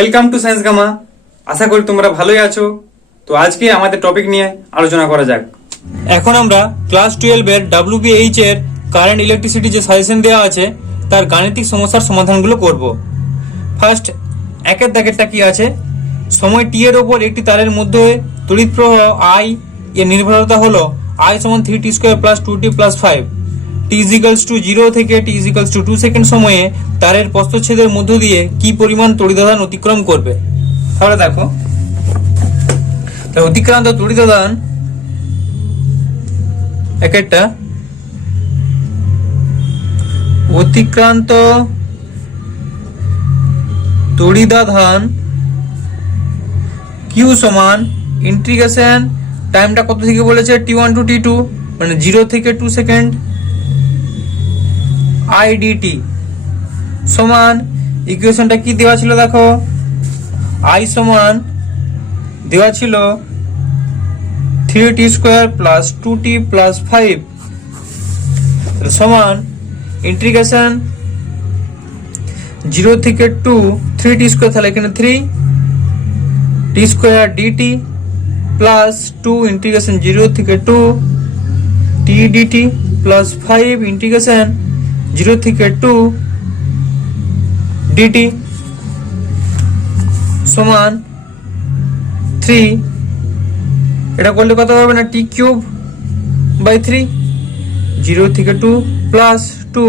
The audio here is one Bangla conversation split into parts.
Welcome to Science Gamma. আশা করি তোমরা ভালোই আছো। তো আজকে আমাদের টপিক নিয়ে আলোচনা করা যাক। এখন আমরা ক্লাস 12 এর WBH এর কারেন্ট ইলেকট্রিসিটি যে সাজেশন দেওয়া আছে তার গাণিতিক সমস্যার সমাধানগুলো করব। ফার্স্ট একের দাগেরটা কি আছে, সময় টি এর ওপর একটি তারের মধ্যে তড়িৎ প্রবাহ I এর নির্ভরতা হলো I সমান 3t² plus 2t plus 5। t equals to 0 থেকে t ইজিক্যালস টু 2 সেকেন্ড সময়ে তারের প্রস্থচ্ছেদের মধ্য দিয়ে কি পরিমাণ তড়িদাধান অতিক্রম করবে। তাহলে দেখো, অতিক্রান্ত তড়িদাধান একটা অতিক্রান্ত তড়িদাধান কিউ সমান ইন্টিগ্রেশন টাইমটা কত থেকে বলেছে t1 টু t2 মানে 0 থেকে 2 সেকেন্ড IDT সমান ইকুয়েশনটা কি দেওয়া ছিল দেখো, I সমান দেওয়া ছিল 3t² প্লাস 2t প্লাস 5 সমান ইন্টিগ্রেশন 0 থেকে 2 3t², তাহলে এখানে 3t² dt প্লাস 2 ইন্টিগ্রেশন 0 থেকে 2 t dt প্লাস 5 ইন্টিগ্রেশন 0 থেকে 2 dt সমান 3। এটা করলে কত হবে না t³ বাই 3, 0 থেকে 2 প্লাস 2,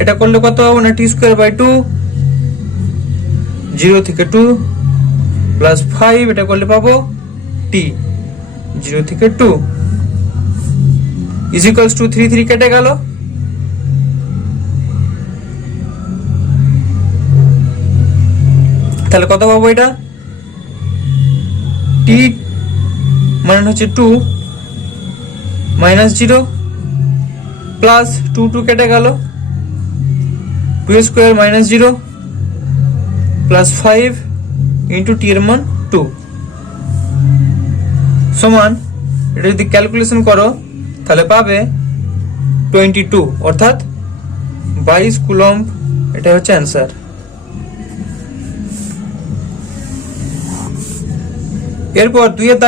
এটা করলে কত হবে না t² বাই 2, 0 থেকে 2 প্লাস 5, এটা করলে পাবো t, 0 থেকে 2 ইজিক্যালস টু 3 3 কেটে গেল, তাহলে কত পাবো, এটা t মানে হচ্ছে 2 মাইনাস 0 প্লাস 2 2 কেটে গেল, 2² মাইনাস 0 প্লাস 5 ইন্টু টি এর মান 2 সমান, এটা যদি ক্যালকুলেশন করো তাহলে পাবে 22, অর্থাৎ 22 কুলম্ব। এটা হচ্ছে অ্যান্সার। এরপর দুইয়ের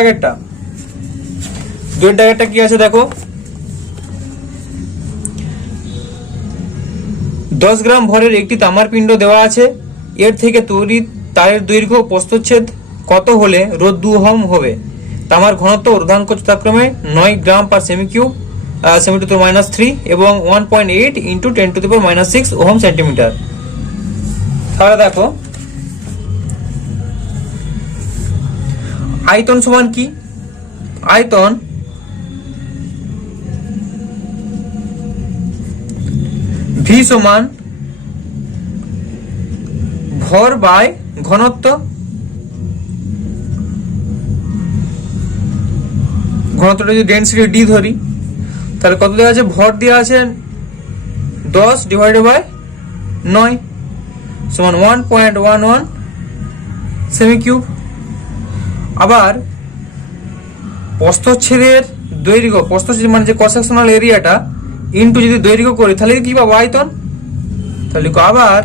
দাগেরটা কি আছে দেখো, 10 গ্রাম ভরের একটি তামার পিণ্ড দেওয়া আছে, এর থেকে তৈরি তারের দৈর্ঘ্য প্রস্থচ্ছেদ কত হলে রোধ 2 ওহম হবে। তামার ঘনত্ব ঊর্ধ্বাঙ্ক যথাক্রমে 9 গ্রাম পার সেমি কিউব 10⁻³ এবং 1.8 ইন্টু 10⁻⁶ ওহম সেন্টিমিটার। তাহলে দেখো আয়তন সমান কি, আয়তন V সমান ভর বাই ঘনত্ব, ঘনত্বটা যদি ডেন্সিটি D ধরি তাহলে কত দেওয়া আছে, ভর দেওয়া আছে 10 ডিভাইডেড বাই 9 সমান 1.11 সেমি কিউব। আবার প্রস্থচ্ছেদের দৈর্ঘ্য, প্রস্থচ্ছেদ মানে যে ক্রস সেকশনাল এরিয়াটা ইনটু যদি দৈর্ঘ্য করি তাহলে কি পাবো, আয়তন। তাহলে আবার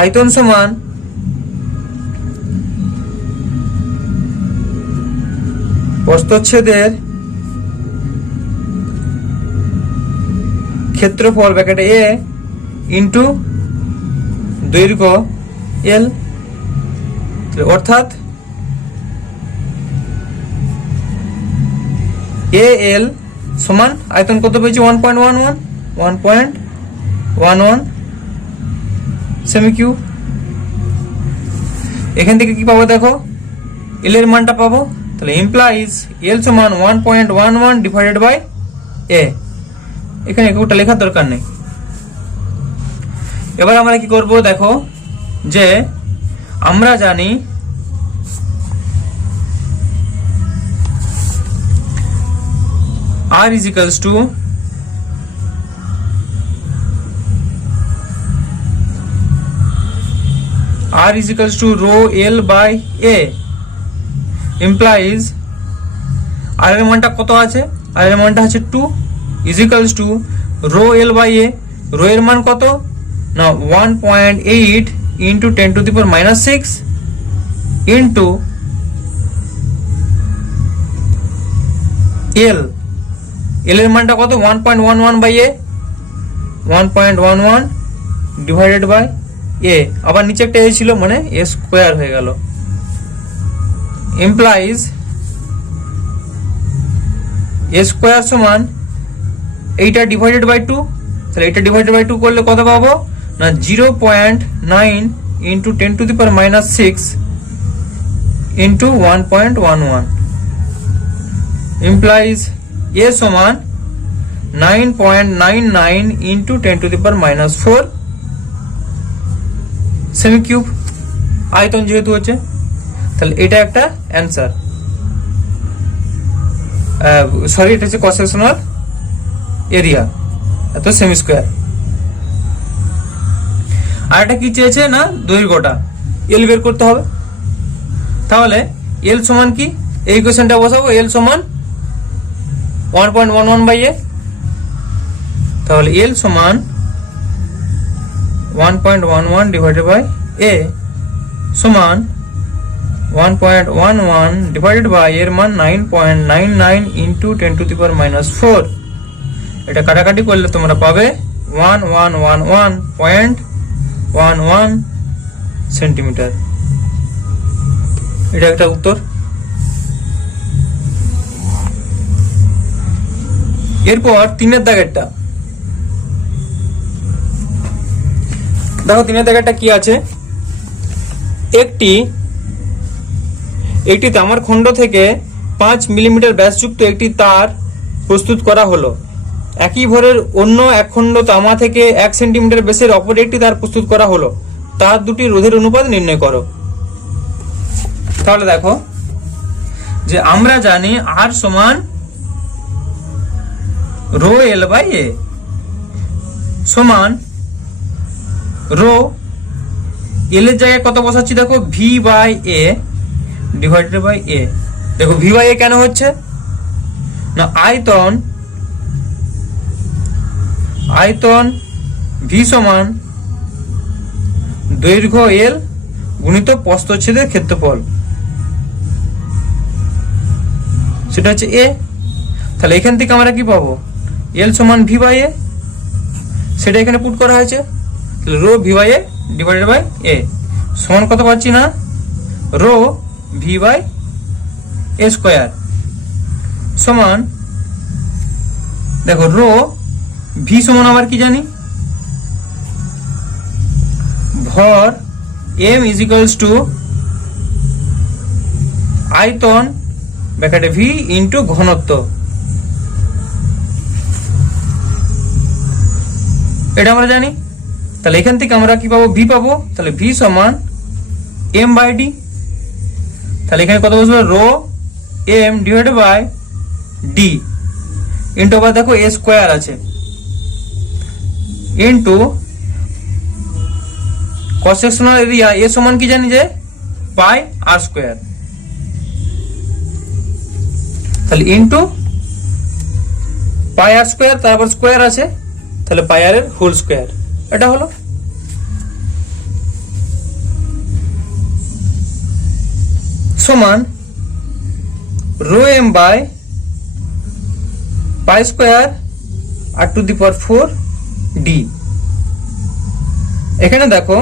আয়তন সমান প্রস্থচ্ছেদের ক্ষেত্রফল ব্র্যাকেটে A ইনটু দৈর্ঘ্য L, অর্থাৎ AL সমান আয়তন কত পেয়েছি 1.11 সেমি কিউব। এখান থেকে কি পাবো দেখো, L এর মানটা পাবো, তাহলে ইমপ্লাইজ L সমান 1.11 ডিভাইডেড বাই A। এখানে একটু লেখার দরকার নেই। এবার আমরা কি করব দেখো, যে আমরা জানি R equals to rho L by A implies R এর মানটা কত আছে, R এর মানটা আছে 2 equals to rho L by A, rho এর মান কত না 1.8 into 10 to the power minus 6 into L, L এর মানটা কত 1.11 by A, 1.11 divided by A, আবার নিচে একটা এ ছিল মানে এ স্কোয়ার হয়ে গেল, ইমপ্লাইজ এ স্কোয়ার সমান এইটা ডিভাইডেড বাই 2, তাহলে এটা ডিভাইডেড বাই 2 করলে কত পাবো না 0.9 into 10 to the power minus 6 into 1.11 implies এ সমান 9.99 into 10 to the power minus 4 semi cube, আয়তন যেহেতু হচ্ছে, তাহলে এটা একটা অ্যান্সার। সরি, এটা হচ্ছে কস সেকশনাল এরিয়া, এত সেমি স্কোয়ার। আর এটা কি চেয়েছে না দৈর্ঘ্যটা, এল বের করতে হবে। তাহলে এল সমান কি, এই ইকুয়েশনটা বসাবো, এল সমান 1.11 বাই এ, তাহলে এল সমান 1.11 ডিভাইডেড বাই এ সমান 1.11 ডিভাইডেড বাই এর মান 9.99 into 10 to the power minus 4, এটা কাটাকাটি করলে তোমরা পাবে 1111.11 সেন্টিমিটার। এটা একটা উত্তর। এরপর 3 দাগেরটা দেখো, 3 দাগেরটা কি আছে, একটি তামার খণ্ড থেকে 5 মিলিমিটার ব্যাসযুক্ত একটি তার প্রস্তুত করা হলো। একই ভরের অন্য এক খণ্ড তামা থেকে 1 সেন্টিমিটার ব্যাসের অপর একটি তার প্রস্তুত করা হলো, তার দুটি রোধের অনুপাত নির্ণয় করো। তাহলে দেখো যে আমরা জানি আর সমান রো এল বাই এ সমান রো এল এর জায়গায় কত বসাচ্ছি, দেখো V by A divided by A. দেখো ভি বাই এ কেন হচ্ছে না, আয়তন ভি সমান দৈর্ঘ্য এল গুণিত প্রস্থচ্ছেদের ক্ষেত্রফল, সেটা হচ্ছে এ। তাহলে এখান থেকে আমরা কি পাবো, এল সমান ভি বাই এ, সেটা এখানে পুট করা হয়েছে, তাহলে rho V by A divided by A সমান কত পাচ্ছি না, rho V by A square সমান, দেখো রো ভি সমান আবার কি জানি, ভর এম ইজ ইকুয়ালস টু আয়তন ব্র্যাকেটে ভি ইন্টু ঘনত্ব, এটা আমরা জানি। তাহলে এখান থেকে আমরা কি পাবো, ভি পাবো, তাহলে ভি সমান এম বাই ডি, তাহলে এখানে কত বসবে, rho M divided by D into আবার দেখো এ স্কোয়ার আছে into cross sectional area A সমান কি জানি যে পাই আর স্কোয়ার, তাহলে ইন্টু পাই আর স্কোয়ার, তারপর স্কোয়ার আছে, তাহলে পাই আর এর হোল স্কোয়ার, এটা হলো। সমান rho M by pi square R to the power 4 D. এখানে দেখো,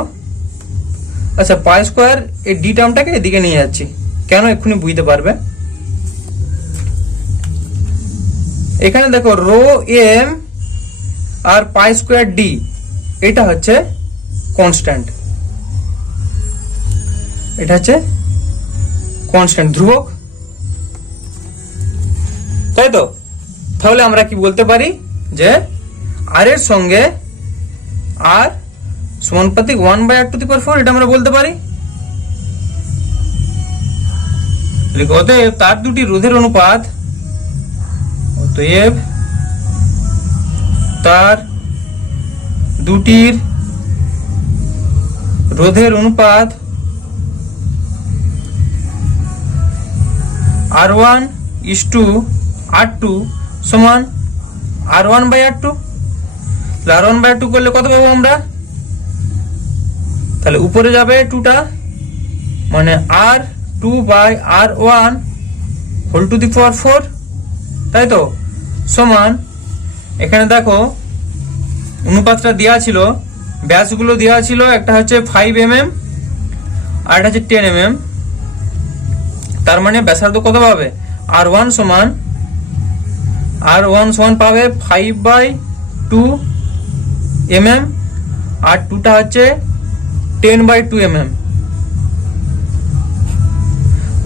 আচ্ছা পাই স্কোয়ার এই ডি টার্মটাকে এদিকে নিয়ে যাচ্ছি, কেন এক্ষুনি বুঝতে পারবে। এখানে দেখো রো এম আর পাই স্কোয়ার ডি, এটা হচ্ছে কনস্ট্যান্ট, এটা হচ্ছে কনস্ট্যান্ট ধ্রুবক, তাই তো। তাহলে আমরা কি বলতে পারি যে আর এর সঙ্গে আর সমানুপাতিক 1/r টু দি পাওয়ার 4, এটা আমরা বলতে পারি। অতএব তার দুটি রোধের অনুপাত, অতএব তার দুটির রোধের অনুপাত R1 is to R2 সমান R1/R2, R1/R2 করলে কত পাবো আমরা, তাহলে উপরে যাবে 2টা, মানে R2/R1 whole to the power 4, তাই তো, সমান এখানে দেখো অনুপাতটা দেওয়া ছিল, ব্যাসগুলো দেওয়া ছিল, একটা হচ্ছে 5 mm আর একটা হচ্ছে 10 mm। তার মানে ব্যাসার্ধ কত পাবে? R1 সমান পাবে 5/2 mm আর 2টা হচ্ছে 10/2 mm।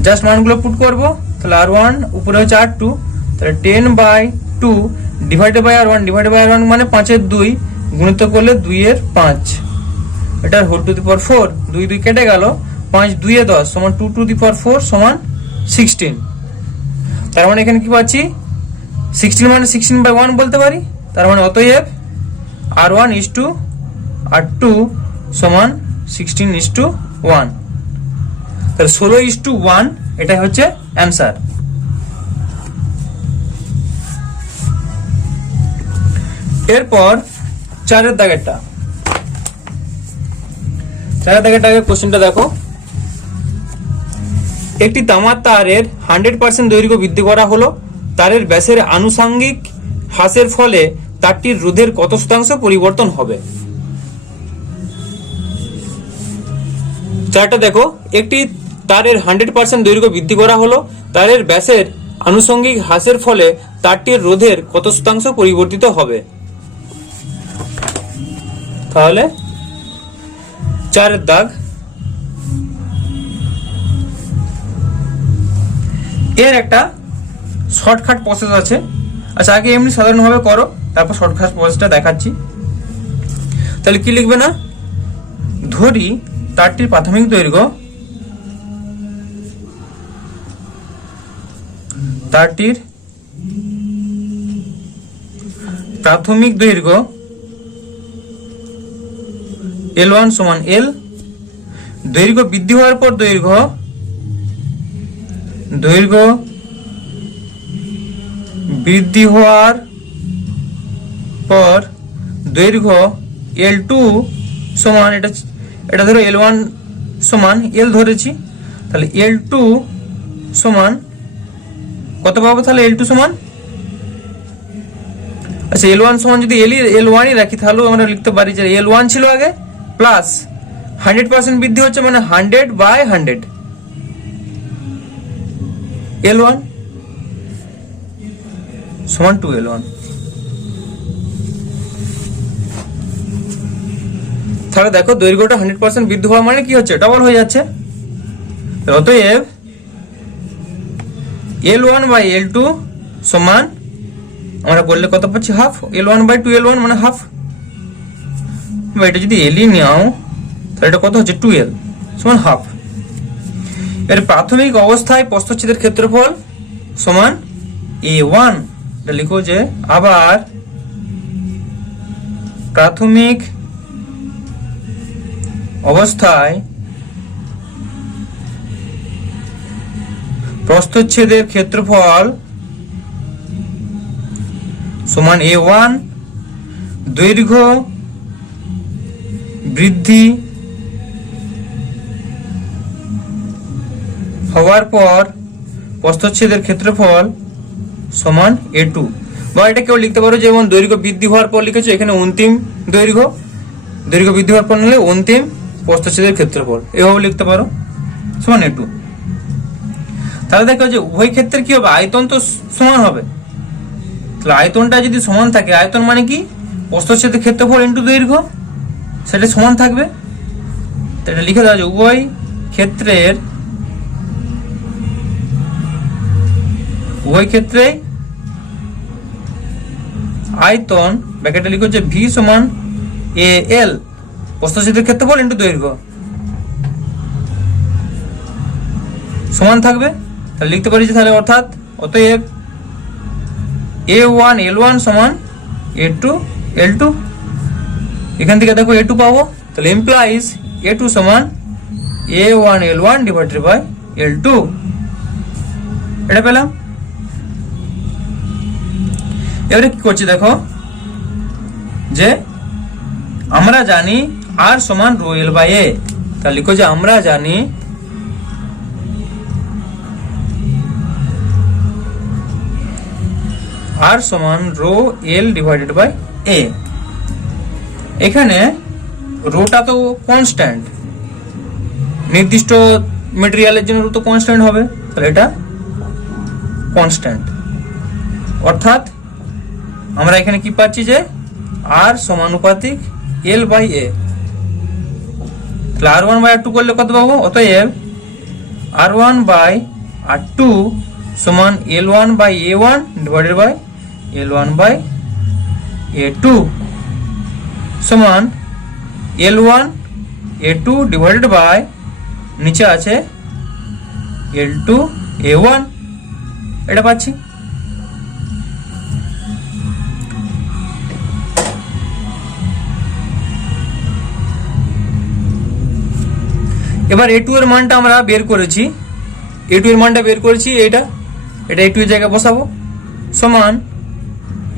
জাস্ট মানগুলো পুট করবো, তাহলে R1 উপরে হচ্ছে R2, তাহলে 10/2 ডিভাইডেড বাই R1 মানে 5/2 গুণিত করলে 2/5, এটার হোল টু দি পাওয়ার 4, 2 কেটে গেল, 5 2 এ 10 সমান 2 টু দি পাওয়ার 4 সমান 16। তার মানে এখানে কি পাচ্ছি? 16 মানে 16/1 বলতে পারি। তার মানে অতএব R1:R2 সমান 16:1, তাহলে 16:1 এটাই হচ্ছে অ্যান্সার। এরপর 4 দাগেরটা কোশ্চেনটা দেখো। একটি তামার তারের 100% দৈর্ঘ্য বৃদ্ধি করা হলো, তারের ব্যাসের আনুষঙ্গিক হ্রাসের ফলে তারটির রোধের কত শতাংশ পরিবর্তন হবে? চারটা দেখো, একটি তারের 100% দৈর্ঘ্য বৃদ্ধি করা হলো, তারের ব্যাসের আনুষঙ্গিক হ্রাসের ফলে তারটির রোধের কত শতাংশ পরিবর্তিত হবে? তাহলে 4 দাগ, এর একটা শর্টকাট প্রসেস আছে। আচ্ছা, আগে এমনি সাধারণভাবে করো, তারপর শর্টকাট প্রসেসটা দেখাচ্ছি। তাহলে কি লিখবে না, ধরি তারটির প্রাথমিক দৈর্ঘ্য L1 সমান L, দৈর্ঘ্য বৃদ্ধি হওয়ার পর দৈর্ঘ্য বৃদ্ধি হওয়ার পর দৈর্ঘ্য L2 সমান, এটা ধরো L1 সমান L ধরেছি, তাহলে L2 সমান কত পাবো? তাহলে L2 সমান, আচ্ছা L1 সমান যদি L1ই রাখি তাহলেও আমরা লিখতে পারি যে L1 ছিল আগে প্লাস 100% বৃদ্ধি হচ্ছে মানে 100/100 L1 সমান 2L1। তাহলে দেখো দৈর্ঘ্যটা 100% বৃদ্ধি হওয়া মানে কি হচ্ছে? ডবল হয়ে যাচ্ছে। অতএব L1/L2 সমান আমরা করলে কত পাচ্ছি? হাফ। L1/2L1 মানে হাফ। এটা যদি L নাও তাহলে এটা কত হচ্ছে? 2L সমান হাফ। এর প্রাথমিক অবস্থায় প্রস্থচ্ছেদের ক্ষেত্রফল সমান A1, এটা লিখো যে আবার প্রাথমিক অবস্থায় প্রস্থচ্ছেদের ক্ষেত্রফল সমান A1, দৈর্ঘ্য বৃদ্ধি হওয়ার পর প্রস্থচ্ছেদের ক্ষেত্রফল সমান A2, বা এটা কেউ লিখতে পারো যেমন দৈর্ঘ্য বৃদ্ধি হওয়ার পর লিখেছো, এখানে অন্তিম দৈর্ঘ্য বৃদ্ধি হওয়ার পর নিলে অন্তিম প্রস্থচ্ছেদের ক্ষেত্রফল, এভাবে লিখতে পারো সমান A2। তাহলে দেখো যে উভয় ক্ষেত্রে কি হবে? আয়তন তো সমান হবে। তাহলে আয়তনটা যদি সমান থাকে, আয়তন মানে কি? প্রস্থচ্ছেদের ক্ষেত্রফল ইনটু দৈর্ঘ্য, সেটা সমান থাকবে। এটা লিখে দেওয়া যে উভয় ক্ষেত্রে আয়তন, ব্র্যাকেটে লিখো যে V সমান AL, প্রস্থচ্ছেদের ক্ষেত্রফল ইনটু দৈর্ঘ্য সমান থাকবে। তাহলে লিখতে পারি যে তাহলে অর্থাৎ অতএব A1 L1 সমান A2 L2, এখান থেকে দেখো A2 পাবো, তাহলে ইমপ্লাইজ A2 সমান A1 L1 divided by L2, এটা পেলাম। এবারে কি করছি দেখো, যে আমরা জানি আর সমান রো এল বাই এ। তাহলে লিখো যে আমরা জানি আর সমান রো এল ডিভাইডেড বাই এ। এখানে রোটা তো কনস্ট্যান্ট, নির্দিষ্ট মেটেরিয়ালের জন্য রো তো কনস্ট্যান্ট হবে, তাহলে এটা কনস্ট্যান্ট। অর্থাৎ আমরা এখানে কি পাচ্ছি যে আর সমানুপাতিক এল বাই এ। তাহলে R one by R two করলে কত পাবো? অতএব R one by R two সমান L one by A one divided by L one by A two সমান L one A two divided by নিচে আছে এল টু এ ওয়ান, এটা পাচ্ছি। এবার এ টু এর মানটা আমরা বের করেছি, এ টু এর মানটা বের করেছি, এটা এ টু এর জায়গায় বসাবো, সমান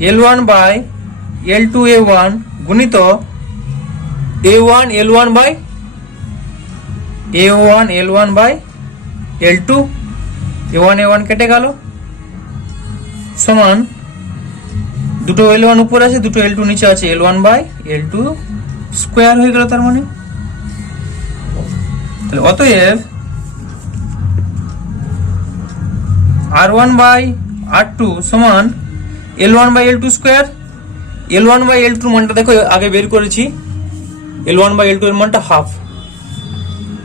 L one by L two A one গুণিত A one L one by L two, A one কেটে গেল, সমান দুটো এল ওয়ান উপরে আছে, দুটো এল টু নিচে আছে, L one by L two square হয়ে গেল। তার মানে তাহলে অতএব R one by R two সমান L one by L two square. L one by L টুর মানটা দেখো আগে বের করেছি, L one by L two এর মানটা হাফ,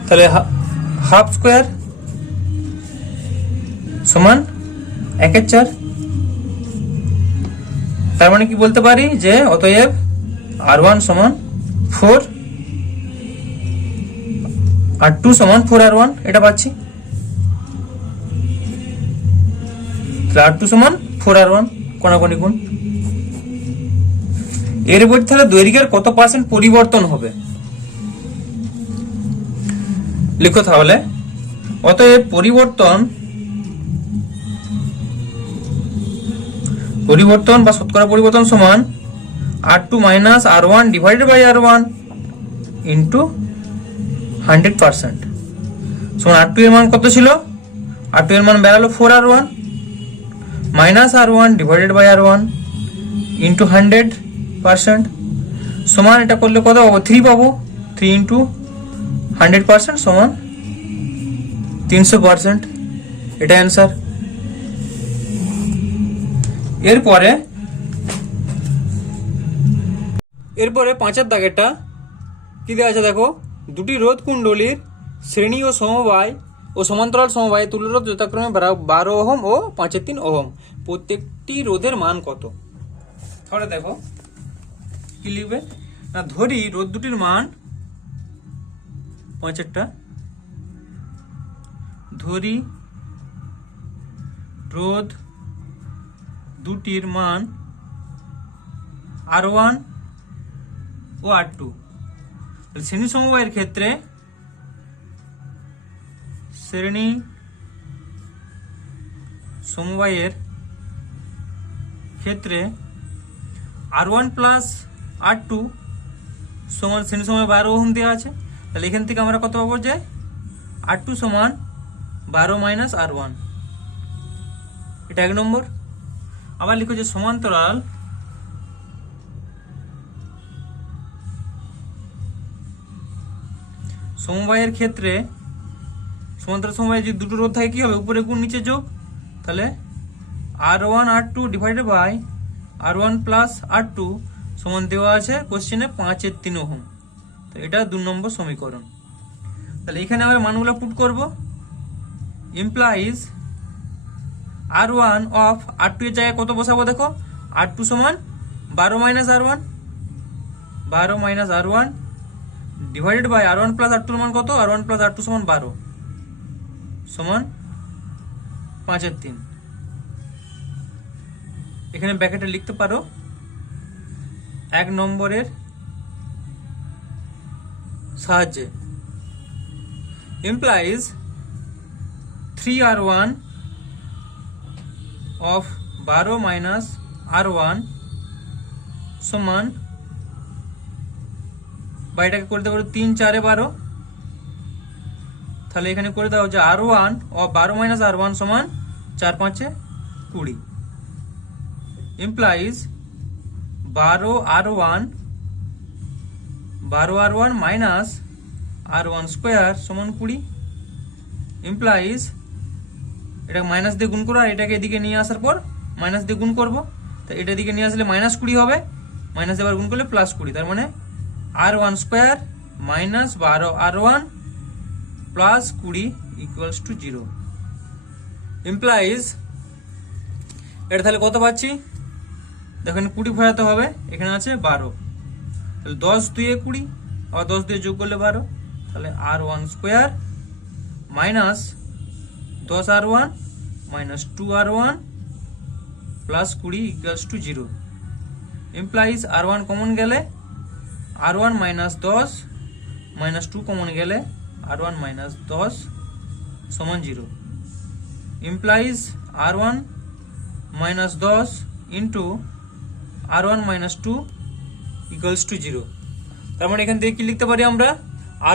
তাহলে হাফ স্কোয়ার সমান 1/4। তার মানে কি বলতে পারি যে অতএব আর ওয়ান সমান 4 আর টু সমান 4 আর ওয়ান, এটা পাচ্ছি। আর টু সমান 4 আর ওয়ান, কোনাকুনি গুণ। এর উপর তাহলে দৈর্ঘ্যের কত পার্সেন্ট পরিবর্তন হবে লিখো তাহলে। অতএব পরিবর্তন বা শতকরা পরিবর্তন সমান R two minus R one divided by R one into 100%। সমান আর টু এর মান কত ছিল? আর টু এর মান বেরালো 4 R one minus R one divided by R one into 100%। সমান এটা করলে কত পাবো? 3 পাবো। 3 ইন্টু 100% সমান 300%, এটা অ্যান্সার। এরপরে 5-এর দাগেরটা কি দেওয়া আছে দেখো, দুটি রোধ কুণ্ডলীর শ্রেণী ও সমবায় ও সমান্তরাল সমবায় তুল্যরোধ যথাক্রমে 12 ওহম ও 5/3 ওহম, প্রত্যেকটি রোধের মান কত? তাহলে দেখো কি লিখবে না, ধরি রোধ দুটির মান 5-এরটা, ধরি রোধ দুটির মান R1 ও R2। শ্রেণী সমবায়ের ক্ষেত্রে R1 প্লাস R2 সমান শ্রেণী সমবায় 12 ওহম দেওয়া আছে। তাহলে এখান থেকে আমরা কত পাবো যে R2 সমান 12 মাইনাস R1, এটা 1 নম্বর। আবার লিখো যে সমান্তরাল সমবায়ের ক্ষেত্রে সমান্তরাল সমবায়ে যদি দুটো রোধ থাকে কি হবে? উপরে গুণ নিচে যোগ, তাহলে R1 R2 divided by R1 plus R2 সমান দেওয়া আছে কোশ্চেনে 5/3 ওহম। তো এটা 2 নম্বর সমীকরণ। তাহলে এখানে আমরা মানগুলো পুট করব, ইমপ্লাইজ R1 অফ R2 এর জায়গায় কত বসাবো দেখো, R2 সমান 12 minus R1 divided by R1 plus R2 এর মান কত? R1 প্লাস R2 সমান 12 সমান 5/3। এখানে ব্র্যাকেটে লিখতে পারো 1 নম্বরের সাহায্যে, implies 3R1 of 12 minus R1 সমান বা এটাকে করে দেবো 3 4 12, তাহলে এখানে করে দাও যে R1 ও 12 মাইনাস R1 সমান 4 5 20, implies 12 R1 minus R1 square সমান 20, ইমপ্লাইজ এটা মাইনাস দিয়ে গুণ করো আর এটাকে এদিকে নিয়ে আসার পর মাইনাস দিয়ে গুণ করবো, তো এটা দিকে নিয়ে আসলে মাইনাস 20 হবে, মাইনাস দিয়ে আবার গুণ করলে প্লাস 20, তার মানে R1 square minus 12 R1 plus 20 equals to 0, implies এটা তাহলে কত পাচ্ছি দেখেন 20 ভরাতে হবে, এখানে আছে 12, তাহলে 10 2 20, আবার 10 দিয়ে যোগ করলে 12, তাহলে R1 square minus 10 R1 minus 2 R1 plus 20 equals to 0, implies R1 common গেলে R1 মাইনাস 10 মাইনাস 2 কমন গেলে R1 মাইনাস 10 সমান 0, implies R1 minus 10 into R1 minus 2 equals to 0, তার মানে এখান থেকে কি লিখতে পারি আমরা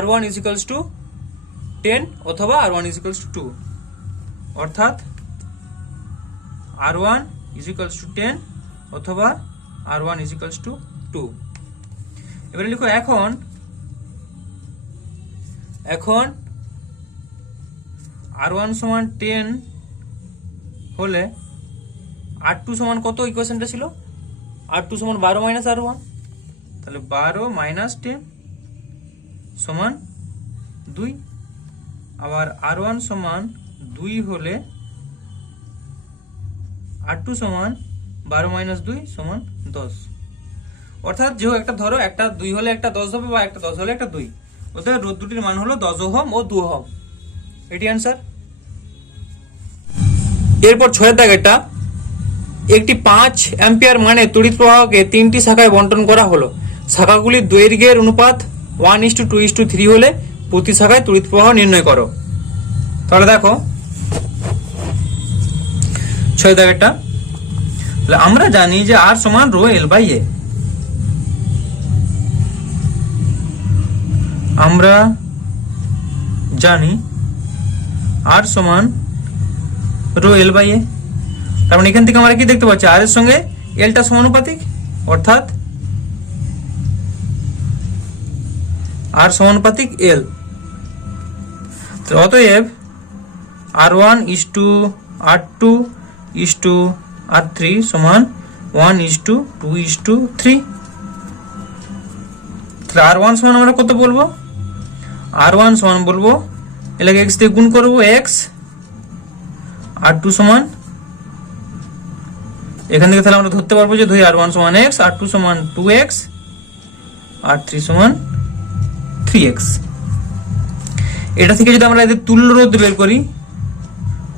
R1 ইজ ইকুয়ালস টু 10 অথবা R1 ইজ ইকুয়ালস টু 2, অর্থাৎ R1 ইজ ইকুয়ালস টু 10 অথবা R1 ইজ ইকুয়ালস টু 2। এবারে লিখো এখন R1 সমান 10 হলে R2 সমান কত ইকুয়েশনটা ছিল, R2 সমান 12 মাইনাস R1, তাহলে 12 মাইনাস 10 সমান 2, আবার R1 সমান 2 হলে R2 সমান 12 মাইনাস 2 সমান 10, অর্থাৎ যে একটা ধরো একটা 2 হলে একটা 10 হবে বা একটা 10 হলে একটা 2, অর্থাৎ রোধ দুটির মান হলো 10 ওহম ও 2 ওহম, এটি অ্যান্সার। এরপর 6 দাগেরটা, একটি 5 অ্যাম্পিয়ার মানে তড়িৎ প্রবাহকে 3টি শাখায় বণ্টন করা হলো, শাখাগুলির দৈর্ঘ্যের অনুপাত 1:2:3 হলে প্রতি শাখায় তড়িৎ প্রবাহ নির্ণয় করো। তাহলে দেখো 6 দাগেরটা, আমরা জানি যে R সমান রো এল বাই এ, আমরা জানি R সমান রো এল বাই এ, তার মানে এখান থেকে আমরা কি দেখতে পাচ্ছি R এর সঙ্গে এলটা সমানুপাতিক, অর্থাৎ R সমানুপাতিক এল, অতএব R1 is two R2 is two R3 সমান 1:2:3, তাহলে R1 সমান আমরা কত বলবো, R1 সমান বলবো এলাকা x দিয়ে গুণ করবো x, R2 সমান এখান থেকে তাহলে আমরা ধরতে পারবো যে R1 সমান x, R2 সমান 2x, R3 সমান 3x। এটা থেকে যদি আমরা এদের তুল্য রোধ বের করি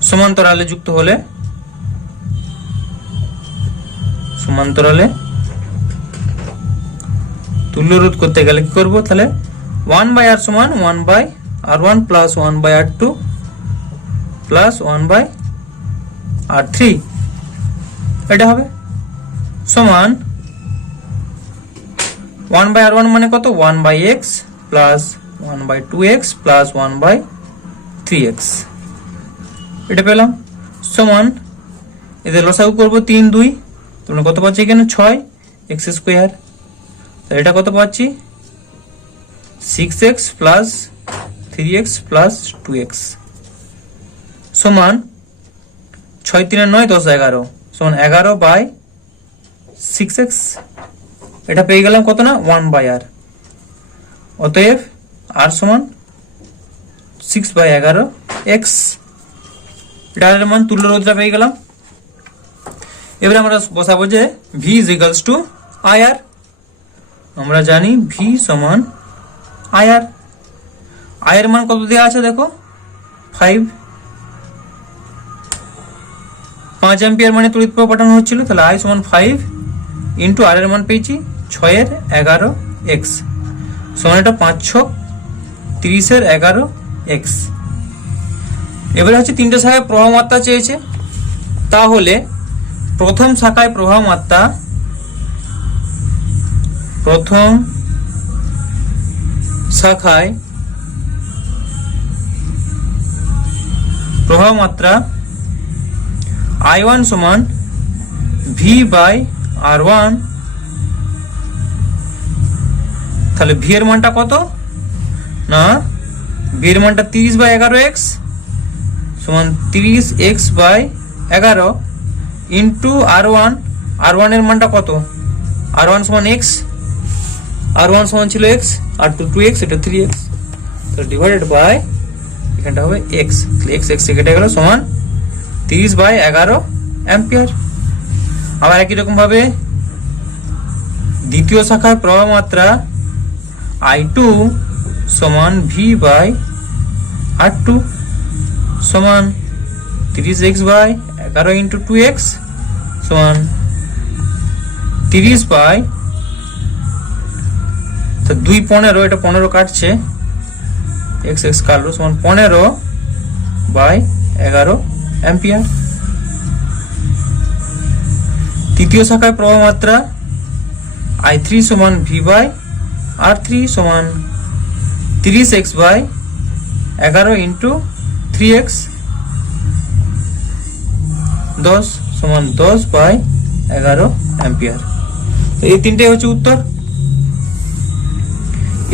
সমান্তরালে যুক্ত হলে, সমান্তরালে তুল্য রোধ করতে গেলে কি করবো, তাহলে 1/R সমান 1/R1 plus 1/R2 plus 1/R3, এটা হবে সমান 1/R1 মানে কত 1/x plus 1/2x plus 1/3x, এটা পেলাম সমান এদের লসাগু করবো 3 2, তোমরা কত পাচ্ছি এখানে 6x স্কোয়ার, এটা কত পাচ্ছি 6x plus 3x plus 2x সমান 6 3 9 10 11 সমান 11/6x, এটা পেয়ে গেলাম কত না 1/R, অতএব R সমান 6/11x, এটার মান তুল্য রোধটা পেয়ে গেলাম। এবারে আমরা বসাবো যে V is equals to IR, আমরা জানি V সমান IR, I এর মান কত দেওয়া আছে দেখো 5 অ্যাম্পিয়ার মানে তড়িৎ প্রবাহ পাঠানো হচ্ছিল, তাহলে I সমান 5 ইন্টু R এর মান পেয়েছি 6/11x সমান এটা 5 6 30/11x। এবারে হচ্ছে 3টে শাখায় প্রবাহ মাত্রা চেয়েছে, তাহলে প্রথম শাখায় প্রবাহ মাত্রা, প্রথম শাখায় প্রবাহ মাত্রা I1 সমান V/R1, তাহলে ভি এর মানটা কত না, ভি এর মানটা 30/11x সমান 30x/11 ইন্টু R1, R1 এর মানটা কত, R1 সমান x, R1 সমান ছিল x, R2 2x, এটা 3x, তো ডিভাইডেড বাই এখানটা হবে x, x x কেটে গেল সমান 30/11 অ্যাম্পিয়ার। আবার একই রকম ভাবে দ্বিতীয় শাখায় প্রবাহ মাত্রা I2 সমান V/R2 সমান 30x/11 ইন্টু 2x সমান 30 বাই, তো 2 15, এটা 15 কাটছে, x x কাটলো সমান 15/11 অ্যাম্পিয়ার। তৃতীয় শাখায় প্রবাহ মাত্রা I3 সমান V/R3 সমান 30x/11 ইন্টু 3x 10 সমান 10/11 অ্যাম্পিয়ার। তো এই তিনটাই হচ্ছে উত্তর।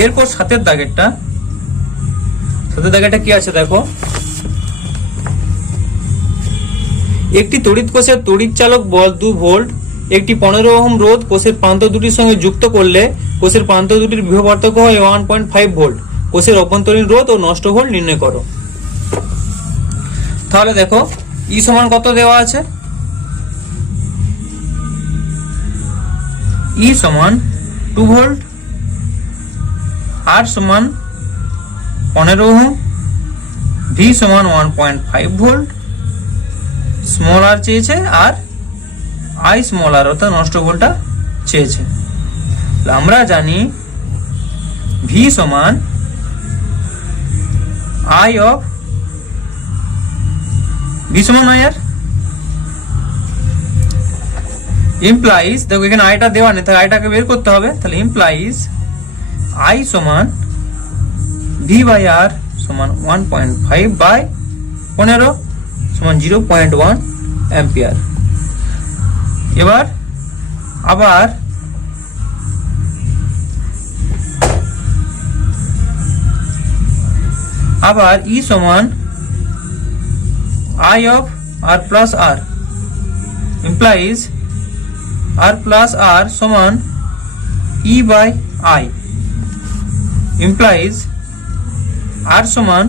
এরপর সাতের দাগেরটা কি আছে দেখো, একটি তড়িৎ কোষের তড়িৎ চালক বল 2 ভোল্ট একটি 15 ওহম রোধ কোষের প্রান্ত দুটির সঙ্গে যুক্ত করলে কোষের প্রান্ত দুটির বিভব পার্থক্য হয় 1.5 ভোল্ট। কোষের অভ্যন্তরীণ রোধ ও নষ্ট ভোল্ট নির্ণয় করো। তাহলে দেখো ই সমান কত দেওয়া আছে, ই সমান 2 ভোল্ট, আর সমান 15 ওহম, ভি সমান 1.5 ভোল্ট, স্মল আর চেয়েছে, আর আই স্মল আর অর্থাৎ নষ্ট ভোল্টটা চেয়েছে। আমরা জানি ভি সমান আই অফ, ভি সমান আই আর, ইমপ্লাইজ, দেখো এখানে আইটা দেওয়া নেই, তাহলে আইটাকে বের করতে হবে, তাহলে ইমপ্লাইজ আই সমান V/R সমান 1.5/15 সমান 0.1 অ্যাম্পিয়ার। এবার আবার ই সমান I of R plus R, implies R plus R সমান E by I, implies R সমান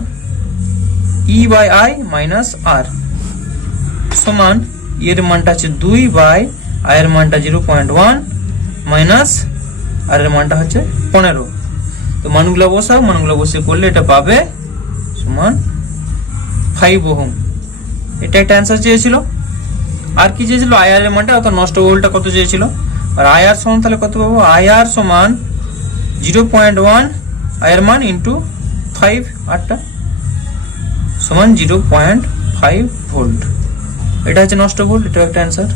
E by I minus R সমান এর মানটা হচ্ছে 2 বাই I এর মানটা 0.1 মাইনাস R এর মানটা হচ্ছে 15। তো মানগুলো বসাও, মানগুলো বসে করলে এটা পাবে সমান 5 ওহম। এটা একটা অ্যান্সার চেয়েছিল। আর কি চেয়েছিল, IR এর মানটা অর্থাৎ নষ্ট ভোল্টটা কত চেয়েছিল, আর IR সমান তাহলে কত পাবো, IR সমান 0.1 I এর মান ইন্টু 5 আরটা সমান 0.5 ভোল্ট। এটা হচ্ছে নষ্ট ভোল্ট, এটা একটা অ্যান্সার।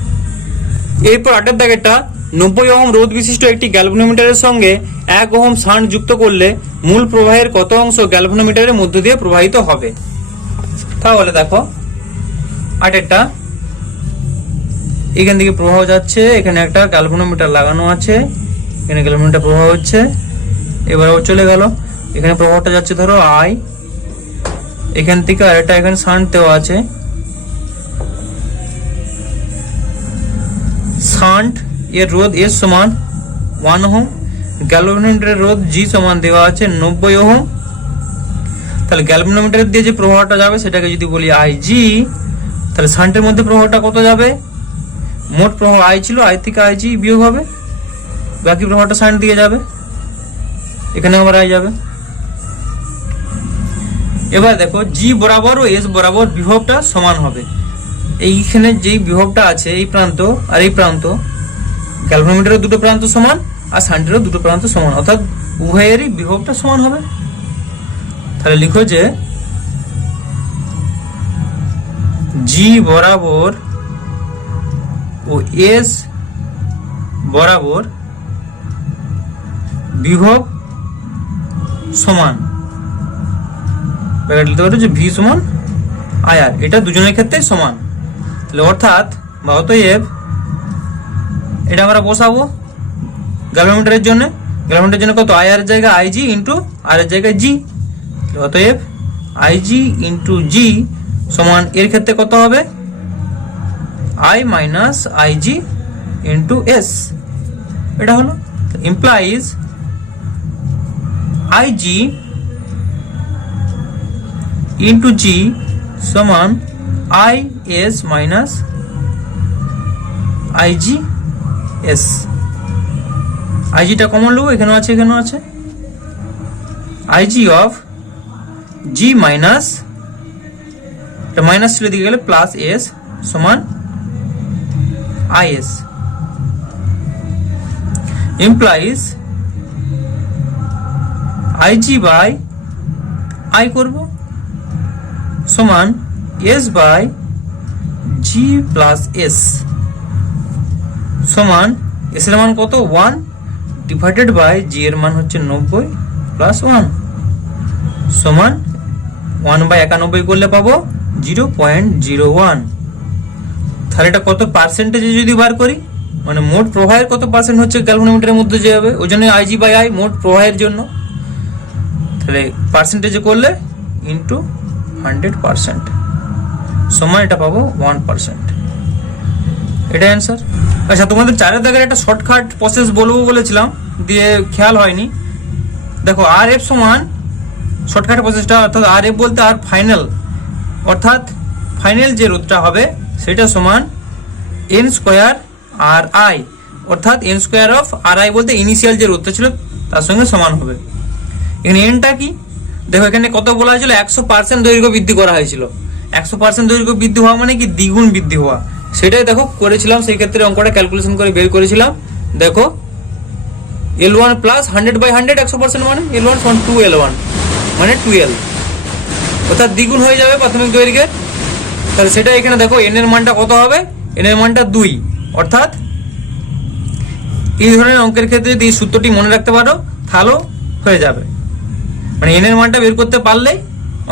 এরপর 8 এর দাগেরটা 90 ওহম রোধ বিশিষ্ট একটি গ্যালভানোমিটারের সঙ্গে 1 ওহম শান্ট যুক্ত করলে মূল প্রবাহের কত অংশ গ্যালভানোমিটারের মধ্য দিয়ে প্রবাহিত হবে। তাহলে দেখো 8এরটা, এখান থেকে প্রবাহ যাচ্ছে, এখানে একটা গ্যালভানোমিটার লাগানো আছে, এখানে গ্যালভানোমিটার প্রবাহ হচ্ছে, এবার ও চলে গেল, এখানে প্রবাহটা যাচ্ছে ধরো I, এখান থেকে আর এটা এখানে শান্ট দেওয়া আছে, শান্ট এর রোধ S সমান 1 ওহম, গ্যালভানোমিটারের রোধ G সমান দেওয়া আছে 90 ওহম। তাহলে গ্যালভানোমিটার দিয়ে যে প্রবাহটা যাবে সেটাকে যদি বলি IG, তাহলে শান্টের মধ্যে প্রবাহটা কত যাবে, মোট প্রবাহ I ছিল, I থেকে IG বিয়োগ হবে, বাকি প্রবাহটা শান্ট দিয়ে যাবে, এখানে আবার I যাবে। এবার দেখো G বরাবর ও S বরাবর বিভবটা সমান হবে। এইখানে যেই বিভবটা আছে এই প্রান্ত আর এই প্রান্ত, গ্যালভানোমিটারের দুটো প্রান্ত সমান আর শান্টেরও দুটো প্রান্ত সমান, অর্থাৎ উভয়েরই বিভবটা সমান হবে। তাহলে লিখো যে G বরাবর ও S বরাবর বিভব সমান ব্র্যাকেট লিখতে পারো যে ভি সমান আই আর, এটা দুজনের ক্ষেত্রে সমান। তাহলে অর্থাৎ বা অতএব এটা আমরা বসাবো গ্যালভানোমিটারের জন্য। গ্যালভানোমিটারের জন্য কত, আই আর জায়গায় আইজি ইন্টু আর এর জায়গায় জি। অতএব আইজি ইন্টু জি সমান এর ক্ষেত্রে কত হবে, I minus IG into S. এটা হলো ইমপ্লাইজ আইজি ইন্টু জি সমান I S minus IG S. আইজিটা কমন নেবো, এখানেও আছে এখানেও আছে। আইজি অফ জি মাইনাস, এটা মাইনাস ছিল দিকে গেলে প্লাস এস সমান I S implies IG by I করব সমান S by G plus S সমান এস এর মান কত 1 ডিভাইডেড বাই জি এর মান হচ্ছে 90 প্লাস 1 সমান 1 বাই 91 করলে পাবো 0.01। তাহলে এটা কত পার্সেন্টেজে যদি বার করি, মানে মোট প্রবাহের কত পার্সেন্ট হচ্ছে গ্যালভানোমিটারের মধ্যে যে হবে, ওই জন্য আইজি বাই আই মোট প্রবাহের জন্য। তাহলে পার্সেন্টেজে করলে ইন্টু 100% সমান এটা পাবো 1%। এটা অ্যান্সার। আচ্ছা, তোমাদের চারের দাগের একটা শর্টকাট প্রসেস বলবো বলেছিলাম, দিয়ে খেয়াল হয়নি। দেখো আর এফ সমান শর্টকাট প্রসেসটা, অর্থাৎ আর এফ বলতে আর ফাইনাল, অর্থাৎ ফাইনাল যে রোধটা হবে সেটা সমান এন স্কোয়ার আর আই, অর্থাৎ N square of R I বলতে ইনিশিয়াল যে রোধটা ছিল তার সঙ্গে সমান হবে। এখানে এনটা কি, দেখো এখানে কত বলা হয়েছিল, 100% দৈর্ঘ্য বৃদ্ধি করা হয়েছিল। 100% দৈর্ঘ্য বৃদ্ধি হওয়া মানে কি, দ্বিগুণ বৃদ্ধি হওয়া। সেটাই দেখো করেছিলাম, সেই ক্ষেত্রে অঙ্কটা ক্যালকুলেশন করে বের করেছিলাম। দেখো L1 প্লাস 100/100 100% মানে L1 সমান 2L1 মানে 2L, অর্থাৎ দ্বিগুণ হয়ে যাবে প্রাথমিক দৈর্ঘ্যের। তাহলে সেটা এখানে দেখো এন এর মানটা কত হবে, এন এর মানটা 2, অর্থাৎ এই ধরনের অঙ্কের ক্ষেত্রে যদি এই সূত্রটি মনে রাখতে পারো তাহলে হয়ে যাবে, মানে এন এর মানটা বের করতে পারলেই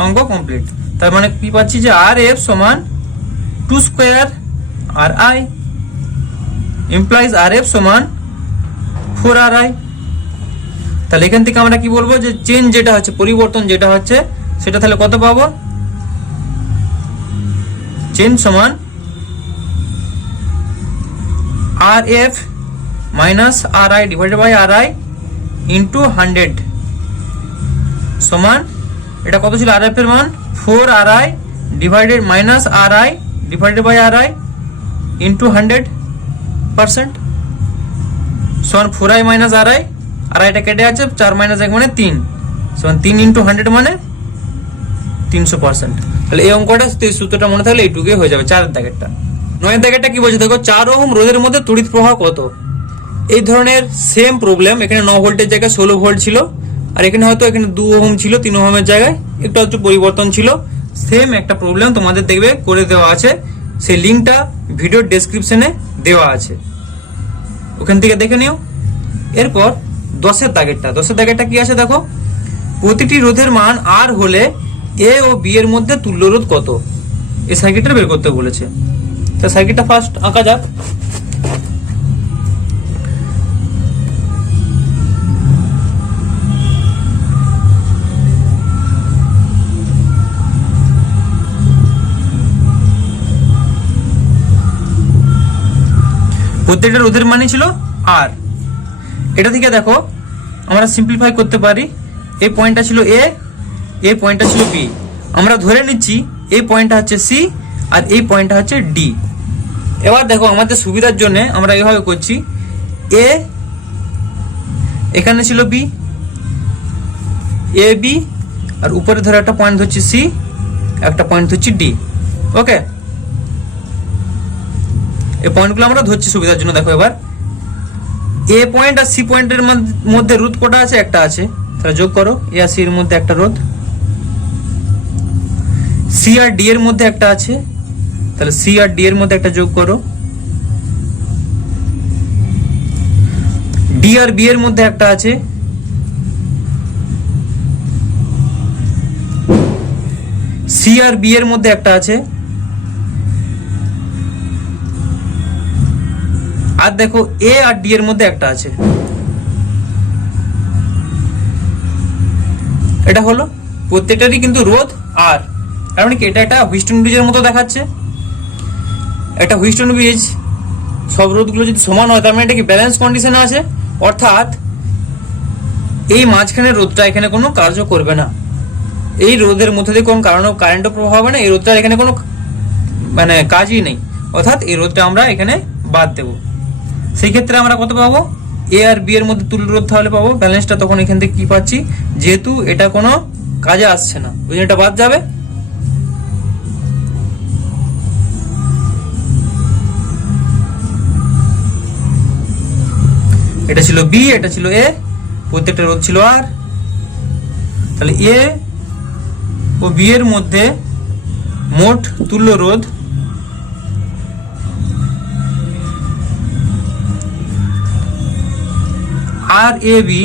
অঙ্ক কমপ্লিট। তার মানে কি পাচ্ছি যে আর এফ সমান 2 square R I implies R F সমান 4 আর আই। তাহলে এখান থেকে আমরা কি বলবো যে চেঞ্জ যেটা হচ্ছে, পরিবর্তন যেটা হচ্ছে সেটা তাহলে কত পাবো, চেঞ্জ সমান R F minus R I divided by R I into 100 সমান, এটা কত ছিল আর এফ এর মান 4 R I divided minus R I divided by R I into 100% সমান 4i মাইনাস আর আই, আর আইটা কেটে আছে 4 মাইনাস 1 মানে 3 সমান 3 ইন্টু 100 মানে 300%। তাহলে এই অঙ্কটা সূত্রটা মনে থাকলে এইটুকুই হয়ে যাবে। 4 দাগেরটা। 9 দাগেরটা কি বলছে দেখো, 4 ওহম রোধের মধ্যে তড়িৎ প্রবাহ কত। এই ধরনের সেম প্রবলেম, এখানে 9 ভোল্টের জায়গায় 16 ভোল্ট ছিল, আর এখানে হয়তো এখানে 2 ওহম ছিল, 3 ওহমের জায়গায় একটু পরিবর্তন ছিল। সেম একটা প্রবলেম তোমাদের দেখবে করে দেওয়া আছে, সেই লিঙ্কটা ভিডিওর ডেসক্রিপশনে দেওয়া আছে, ওখান থেকে দেখে নিও। এরপর 10 দাগেরটা কি আছে দেখো, প্রতিটি রোধের মান আর হলে এ ও বি এর মধ্যে তুল্য রোধ কত, এই সার্কিটটা বের করতে বলেছে। তো সার্কিটটা ফার্স্ট আঁকা যাক। প্রত্যেকটা রোধের মানই ছিল আর। এটা থেকে দেখো আমরা সিম্পলিফাই করতে পারি, এই পয়েন্টটা ছিল এ, এই পয়েন্টটা ছিল বি, আমরা ধরে নিচ্ছি এই পয়েন্টটা হচ্ছে সি আর এই পয়েন্টটা হচ্ছে ডি। এবার দেখো আমাদের সুবিধার জন্য আমরা এইভাবে করছি, এ এখানে ছিল বি, এ বি, আর উপরে ধরে একটা পয়েন্ট ধরছি সি, একটা পয়েন্ট ধরছি ডি। ওকে, এই পয়েন্টগুলো আমরা ধরছি সুবিধার জন্য। দেখো এবার এ পয়েন্ট আর সি পয়েন্টের মধ্যে রোধ কটা আছে, একটা আছে, তাহলে যোগ করো। এ আর সি এর মধ্যে একটা রোধ, সি আর ডি এর মধ্যে একটা আছে, তাহলে সি আর ডি এর মধ্যে একটা যোগ করো। ডি আর বি এর মধ্যে একটা আছে, সি আর বি এর মধ্যে একটা আছে, আর দেখো এ আর ডি এর মধ্যে একটা আছে। এটা হলো প্রত্যেকটারই কিন্তু রোধ আর, তার মানে কি এটা একটা হুইস্টন ব্রিজের মতো দেখাচ্ছে। একটা হুইস্টন ব্রিজ সব রোধগুলো যদি সমান হয় তার মানে এটা কি ব্যালেন্স কন্ডিশনে আছে, অর্থাৎ এই মাঝখানের রোধটা এখানে কোনো কার্য করবে না। এই রোধের মধ্যে দিয়ে কোনো কারেন্টও প্রভাব হবে না, এই রোধটার এখানে কোনো মানে কাজই নেই, অর্থাৎ এই রোধটা আমরা এখানে বাদ দেব। সেই ক্ষেত্রে আমরা কত পাবো, এ আর বি এর মধ্যে তুল্য রোধ তাহলে পাবো ব্যালেন্সটা। তখন এখান থেকে কি পাচ্ছি, যেহেতু এটা কোনো কাজে আসছে না ওই জন্য এটা বাদ যাবে। এটা ছিল বি, এটা ছিল এ, প্রত্যেকটা রোধ ছিল আর। তাহলে এ ও বি এর মধ্যে মোট তুল্য রোধ আর এ বি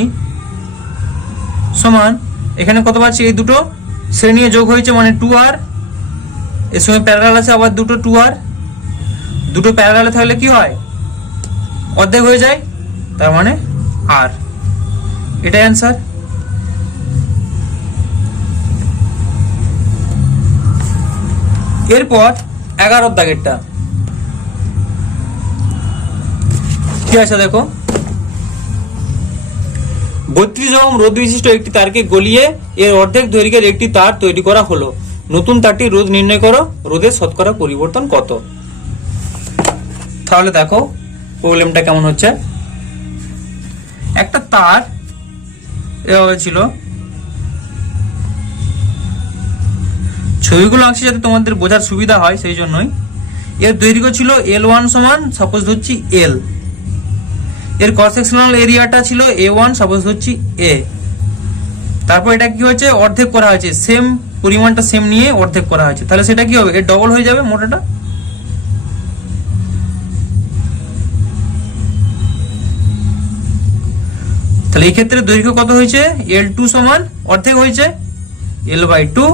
সমান, এখানে কত পাচ্ছি, এই দুটো শ্রেণী যোগ হয়েছে মানে 2R, এর সঙ্গে প্যারালাল আছে আবার দুটো 2R, দুটো প্যারালালে থাকলে কি হয়, অর্ধেক হয়ে যায়, তার মানে আর। এটাই অ্যান্সার। এরপর 11 দাগেরটা কি আছে দেখো, 32 ওহম রোধ বিশিষ্ট একটি তারকে গলিয়ে এর অর্ধেক দৈর্ঘ্যের একটি তার তৈরি করা হলো। নতুন তারটি রোধ নির্ণয় করো, রোধের শতকরা পরিবর্তন কত। তাহলে দেখো প্রবলেমটা কেমন হচ্ছে। একটা তার এভাবে ছিল, ছবিগুলো আঁকছি যাতে তোমাদের বোঝার সুবিধা হয় সেই জন্যই। এর দৈর্ঘ্য ছিল L1 সমান সাপোজ ধরছি L, এর ক্রস সেকশনাল এরিয়াটা ছিল A1 সাপোজ ধরছি A। তারপর এটা কি হয়েছে, অর্ধেক করা হয়েছে, সেম পরিমাণটা সেম নিয়ে অর্ধেক করা হয়েছে, তাহলে সেটা কি হবে, এর ডবল হয়ে যাবে মোটাটা। তাহলে এই ক্ষেত্রে দৈর্ঘ্য কত হয়েছে, L2 সমান অর্ধেক হয়েছে L/2।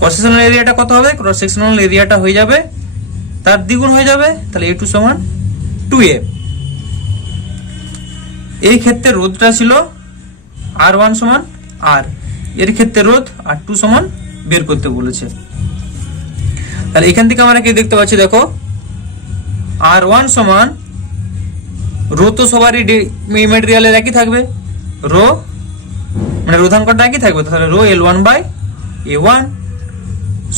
ক্রস সেকশনাল এরিয়াটা কত হবে, ক্রস সেকশনাল এরিয়াটা হয়ে যাবে তার দ্বিগুণ হয়ে যাবে, তাহলে A2 সমান 2A। এই ক্ষেত্রে রোধটা ছিল R1 সমান R, এর ক্ষেত্রে রোধ R2 সমান বের করতে বলেছে। তাহলে এখান থেকে আমরা কি দেখতে পাচ্ছি, দেখো R1 সমান, রো তো সবারই ম্যাটেরিয়ালের একই থাকবে, রো মানে রোধাঙ্কটা একই থাকবে, তাহলে রো L1/A1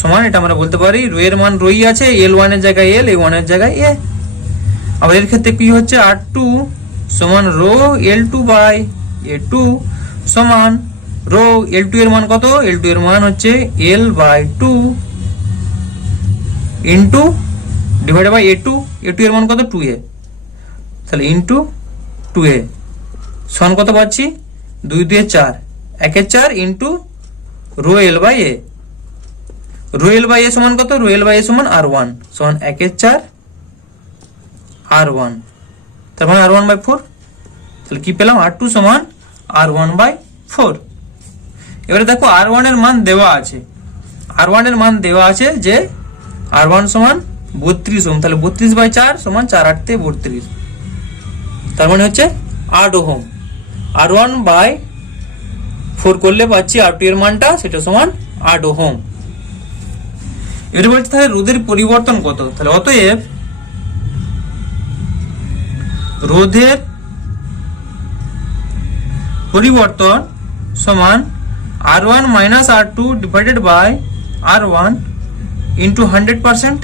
সমান, এটা আমরা বলতে পারি রো এর মান রোই আছে, L1 এর জায়গায় L, A1 এর জায়গায় A। আবার এর ক্ষেত্রে কি হচ্ছে, R2 সমান রো L2/A2 সমান রো L2 এর মান কত, L2 এর মান হচ্ছে L/2 into divided by A2, A2 এর মান কত 2A, তাহলে ইন্টু 2A সমান কত পাচ্ছি, 2 2 4, 1 4 into rho L/A, rho L/A সমান কত, রো L/A সমান R1 সমান 1 4 R1, তার মানে R1/4। তাহলে কি পেলাম, R2 সমান R1/4। এবারে দেখো R1 এর মান দেওয়া আছে, R1 এর মান দেওয়া আছে যে R1 সমান 32 ওহম, তাহলে 32/4 সমান 4 8 32, তার মানে হচ্ছে 8 ওহম। R1/4 করলে পাচ্ছি R2 এর মানটা, সেটা সমান 8 ওহম। এবারে বলছে তাহলে রোধের পরিবর্তন কত, তাহলে অতএব রোধের পরিবর্তন সমান R1 minus R2 divided by R1 into 100%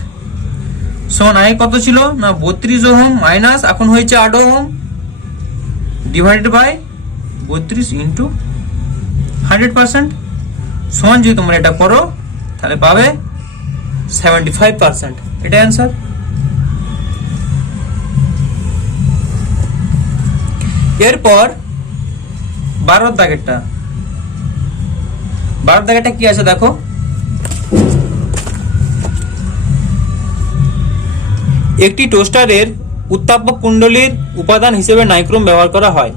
সমান আগে কত ছিল না 32 ওহম মাইনাস এখন হয়েছে 8 ওহম ডিভাইডেড বাই 32 ইন্টু 100% সমান, যদি তোমরা এটা করো তাহলে পাবে 75%। এটা অ্যান্সার। এরপর 12 দাগেরটা, 12 দাগেরটা কি আছে দেখো, একটি টোস্টারের উত্তাপ্য কুণ্ডলীর উপাদান হিসেবে নাইক্রোম ব্যবহার করা হয়।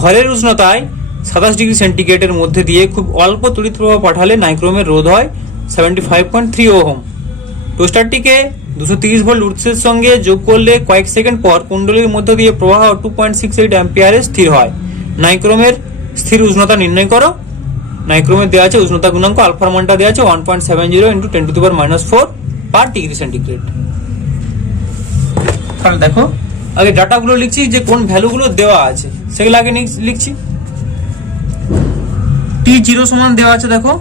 ঘরের উষ্ণতায় 27 ডিগ্রি সেন্টিগ্রেডের মধ্যে দিয়ে খুব অল্প তড়িৎ প্রবাহ পাঠালে নাইক্রোমের রোধ হয় 75.3 ওহম। টোস্টারটিকে 230 ভোল্ট উৎসের সঙ্গে যোগ করলে কয়েক সেকেন্ড পর কুণ্ডলীর মধ্য দিয়ে প্রবাহ 2.68 অ্যাম্পিয়ারে স্থির হয়। নাইক্রোমের স্থির উষ্ণতা নির্ণয় করো। নাইক্রোমের দেওয়া আছে উষ্ণতা গুণাঙ্ক, আলফার মানটা দেওয়া আছে 1.70 ইন্টু 10⁻⁻4 পার ডিগ্রি সেন্টিগ্রেড। তাহলে দেখো আগে ডাটাগুলো লিখছি, যে কোন ভ্যালুগুলো দেওয়া আছে সেগুলো আগে লিখছি। T0 সমান দেওয়া আছে দেখো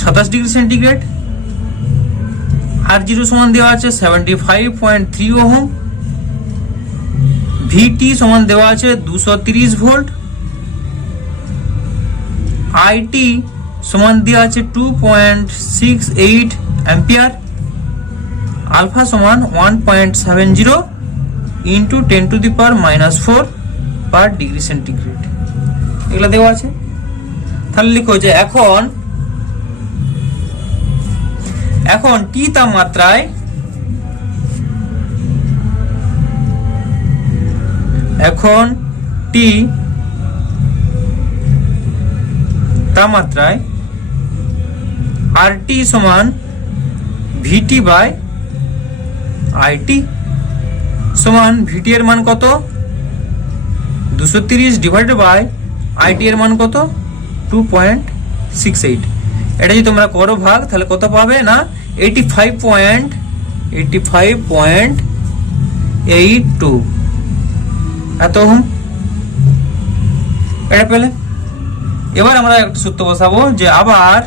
27 ডিগ্রি সেন্টিগ্রেড, R0 সমান দেওয়া আছে 75.3 ওহম, VT সমান দেওয়া আছে 230 ভোল্ট, IT সমান দেওয়া আছে 2.68 অ্যাম্পিয়ার, আলফা সমান 1.70 ইন্টু 10⁻⁻4 পার ডিগ্রি সেন্টিগ্রেড, এগুলো দেওয়া আছে। তাহলে লিখো যে এখন টি তাপমাত্রায় RT সমান VT বাই IT সমান VT এর মান কত 230 ডিভাইডেড বাই IT এর মান কত 2.68। এটা যদি তোমরা করো ভাগ তাহলে কত পাবে না 85.82 এত ওহম। এটা পেলে এবার আমরা একটা সূত্র বসাবো যে আবার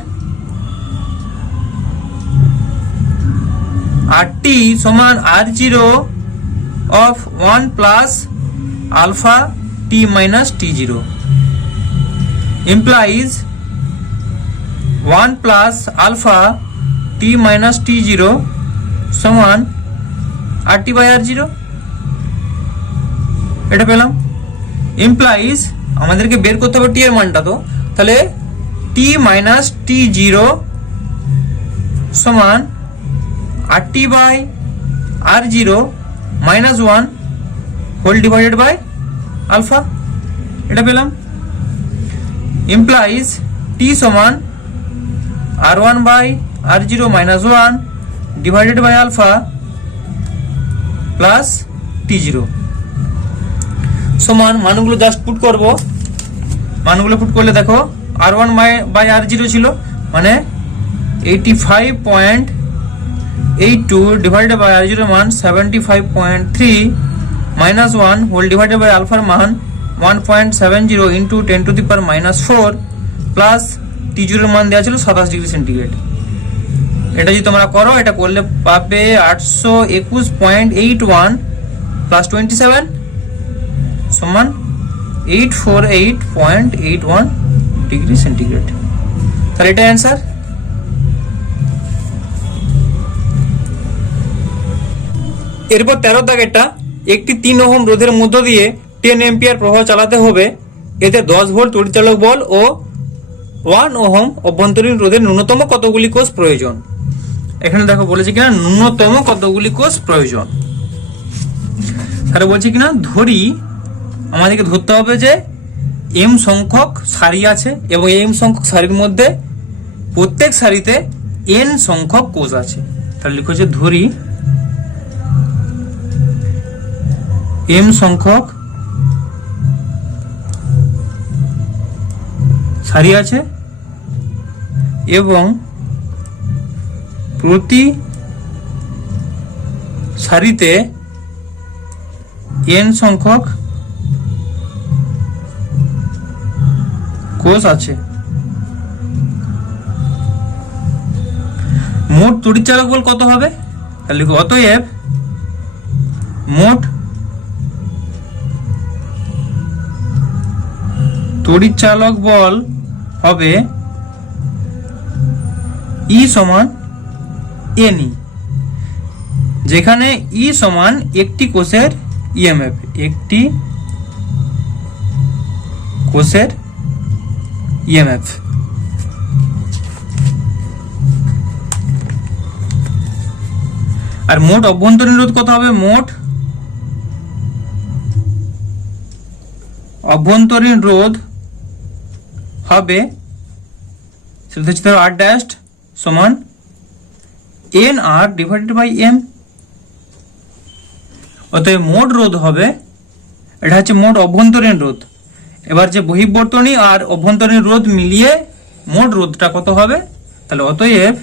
RT সমান R0 of 1 plus alpha T minus T0 implies 1 plus alpha T minus T0 সমান RT by R0। এটা পেলাম। implies আমাদেরকে বের করতে হবে T এর মানটা, তো তাহলে T minus T0 সমান RT by R0 minus 1 whole divided by alpha, এটা পেলাম। implies T সমান R1 by R0 minus 1 divided by alpha plus T0 সমান মানগুলো জাস্ট পুট করব। মানগুলো পুট করলে দেখো R1 by R0 ছিল মানে 85.82 divided by R0 মান 75.3 minus 1 whole divided by alpha মান 1.70 into 10⁻⁻4 plus T0 এর মান দেওয়া ছিল 27 ডিগ্রি সেন্টিগ্রেড। এটা যদি তোমরা করো এটা করলে পাবে 821.81 plus 27 সমান 848.81 ডিগ্রি সেন্টিগ্রেড। তাহলে এটা অ্যান্সার। এরপর 13 দাগেরটা, একটি 3 ওহম রোধের মধ্য দিয়ে 10 এম্পিয়ার প্রবাহ চালাতে হবে, এতে 10 ভোল্ট তড়িৎচালক বল ও 1 ওহম অভ্যন্তরীণ রোধের ন্যূনতম কতগুলি কোষ প্রয়োজন। এখানে দেখো বলেছে কিনা ন্যূনতম কতগুলি কোষ প্রয়োজন। তাহলে বলছে কিনা ধরি আমাদেরকে ধরতে হবে যে m সংখ্যক সারি আছে এবং m সংখ্যক সারির মধ্যে প্রত্যেক সারিতে n সংখ্যক কোষ আছে। তাহলে লিখো যে ধরি m সংখ্যক সারি আছে এবং প্রতি সারিতে n সংখ্যক কোষ আছে। মোট তড়িৎচালক বল কত হবে? তাহলে লিখো অতএব মোট তড়িৎচালক বল হবে E সমান NE, যেখানে E সমান একটি কোষের EMF, একটি কোষের EMF। আর মোট অভ্যন্তরীণ রোধ কত হবে? মোট অভ্যন্তরীণ রোধ হবে সেটা হচ্ছে ধরো আর ড্যাশ সমান N R divided by M. অতএব মোট রোধ হবে, এটা হচ্ছে মোট অভ্যন্তরীণ রোধ। এবার যে বহিঃবর্তনী আর অভ্যন্তরীণ রোধ মিলিয়ে মোট রোধটা কত হবে, তাহলে অতএব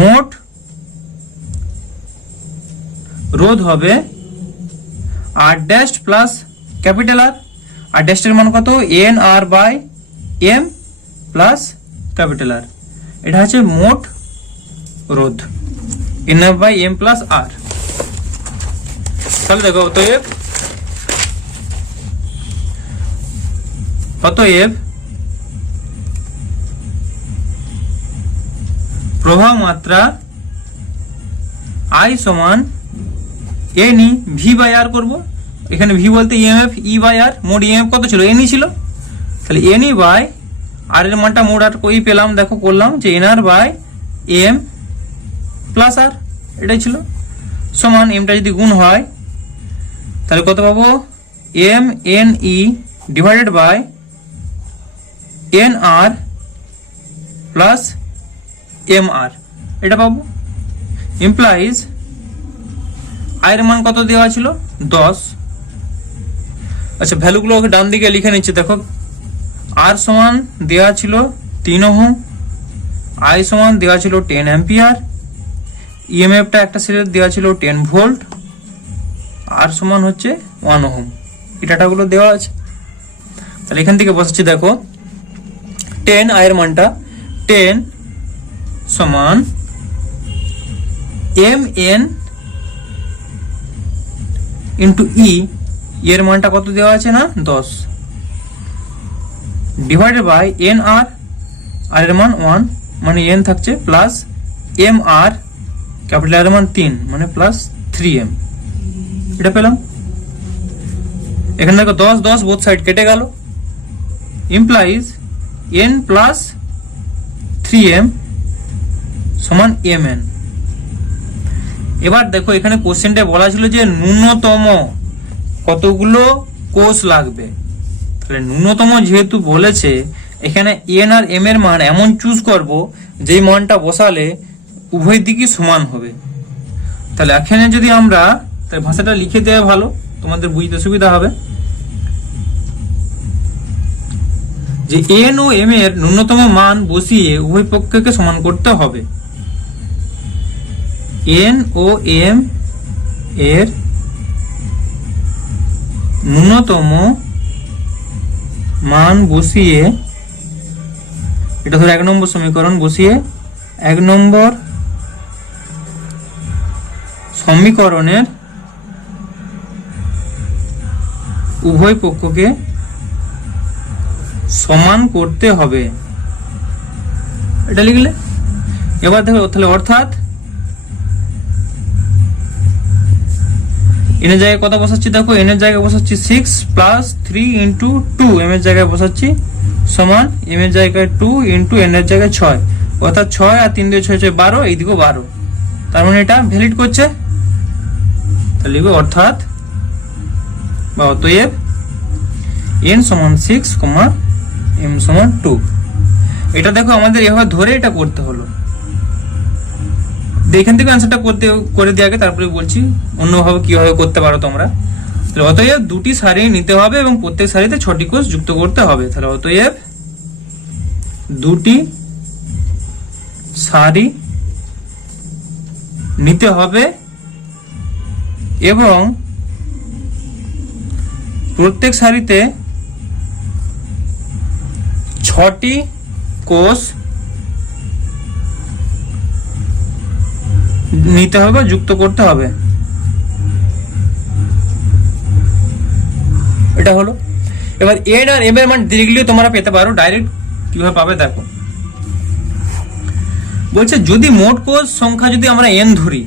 মোট রোধ হবে R dash plus capital R. R ড্যাশের মান কত, N R by M plus capital R. এটা হচ্ছে মোট রোধ, N R by M plus R. তাহলে দেখো অতএব প্রবাহ মাত্রা I সমান N E V by R করবো। এখানে ভি বলতে ইএমএফ, ই বাই আর। মোট ইএমএফ কত ছিল, এন ই ছিল, তাহলে এন ই বাই আর এর মানটা মোট আর কই পেলাম, দেখো করলাম যে N R by M plus R, এটাই ছিল। সমান এমটা যদি গুণ হয় তাহলে কত পাবো, M N E divided by N R plus M R, এটা পাবো। ইমপ্লাইজ আয়ের মান কত দেওয়া ছিল, 10। আচ্ছা, ভ্যালুগুলো ডান দিকে লিখে নিচ্ছে। দেখো আর সমান দেওয়া ছিল 3 ওহম, আই সমান দেওয়া ছিল 10 অ্যাম্পিয়ার, ইএমএফটা একটা সিরিজ দেওয়া ছিল 10 ভোল্ট, আর সমান হচ্ছে 1 ওহম। এই ডাটাগুলো দেওয়া আছে। তাহলে এখান থেকে বসাচ্ছি, দেখো 10 আয়ের মানটা 10 সমান এম এন ইন্টু ই, এর মানটা কত দেওয়া আছে না 10, ডিভাইডেড বাই এন আর, আর এর মান 1 মানে এন থাকছে, প্লাস এম আর ক্যাপিটাল এর মান 3 মানে প্লাস 3m। এটা পেলাম। এখানে দেখো 10 10 বোথ সাইড কেটে গেল, ইমপ্লাইজ n প্লাস 3m সমান mn। এবার দেখো এখানে কোশ্চেনটা বলা ছিল যে ন্যূনতম কতগুলো কোষ লাগবে। তাহলে ন্যূনতম যেহেতু বলেছে, এখানে এন আর এম এর মান এমন চুজ করব যেই মানটা বসালে উভয় দিকই সমান হবে। তাহলে এখানে যদি আমরা, তাই ভাষাটা লিখে দেওয়া ভালো, তোমাদের বুঝতে সুবিধা হবে, যে এন ও এম এর ন্যূনতম মান বসিয়ে উভয় পক্ষকে সমান করতে হবে। এন ও এম এর ন্যূনতম মান বসিয়ে, এটা ধরো 1 নম্বর সমীকরণ, বসিয়ে 1 নম্বর সমীকরণের উভয় পক্ষকে সমান করতে হবে, এটা লিখলে। এবার দেখো তাহলে অর্থাৎ এন এর জায়গায় কত বসাচ্ছি, দেখো এন এর জায়গায় বসাচ্ছি 6 প্লাস 3 ইন্টু 2, এম এর জায়গায় বসাচ্ছি সমান এম এর জায়গায় 2 ইন্টু এন এর জায়গায় 6, অর্থাৎ 6 আর 3 দিয়ে 6 12, এইদিকে 12, তার মানে এটা ভ্যালিড করছে। তাহলে লিখবো অর্থাৎ বা অতএব এন সমান 6, এম সমান 2। এটা দেখো আমাদের এভাবে ধরে এটা করতে হলো। এখান থেকে অ্যান্সারটা করে দিয়ে আগে তারপরে বলছি অন্যভাবে কিভাবে করতে পারো তোমরা। তাহলে অতএব দুটি সারি নিতে হবে এবং প্রত্যেক সারিতে 6টি কোষ যুক্ত করতে হবে। তাহলে অতএব দুটি সারি নিতে হবে এবং প্রত্যেক সারিতে 6টি কোষ নিতে হবে, যুক্ত করতে হবে। এটা হলো। এবার এন আর এম এর মান ডিরেক্টলি তোমরা পেতে পারো, ডাইরেক্ট কিভাবে পাবে দেখো। বলছে যদি মোট কোষ সংখ্যা যদি আমরা এন ধরি,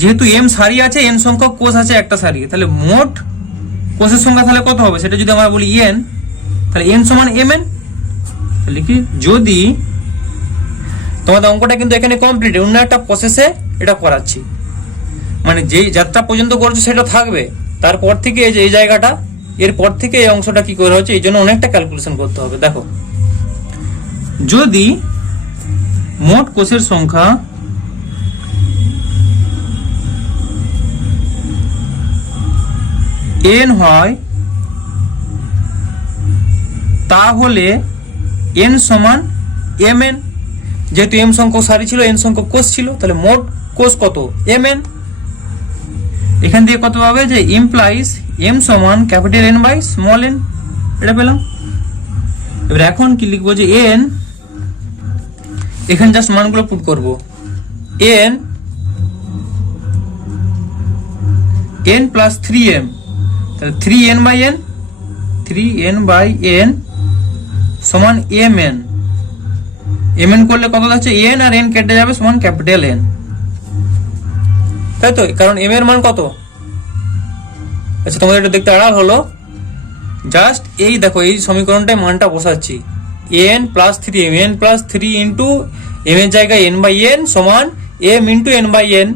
যেহেতু এম সারি আছে, এন সংখ্যক কোষ আছে একটা সারি, তাহলে মোট কোষের সংখ্যা তাহলে কত হবে, সেটা যদি আমরা বলি এন, তাহলে এন সমান এম এন। লিখি যদি, তোমাদের অঙ্কটা কিন্তু এখানে কমপ্লিট, অন্য একটা প্রসেসে এটা করাচ্ছি, মানে যেই যাত্রা পর্যন্ত করছো সেটা থাকবে, তারপর থেকে এই যে এই জায়গাটা, এরপর থেকে এই অংশটা কি করে হচ্ছে, এই জন্য অনেকটা ক্যালকুলেশন করতে হবে। দেখো যদি মোট কোষের সংখ্যা n হয় তাহলে n সমান mn। যেহেতু m সংখ্যক সারি ছিল, n সংখ্যক কোষ ছিল, তাহলে মোট কোষ কত? mn। এখান থেকে কত পাবে? যে ইমপ্লাইজ m সমান capital N by small n। এটা পেলাম। এবার এখন কি লিখবো? যে n, এখানে জাস্ট মানগুলো পুট করব। n প্লাস 3m, তাহলে 3n বাই n সমান mn। mn করলে কত যাচ্ছে? n আর n কেটে যাবে, সমান ক্যাপিটাল N, তাই তো? কারণ m এর মান কত? আচ্ছা, তোমাদের এটা দেখতে আড়াল হলো। জাস্ট এই দেখো, এই সমীকরণটায় মানটা বসাচ্ছি। n plus 3m, n plus 3 into m এর জায়গায় n বাই n সমান m into n by n।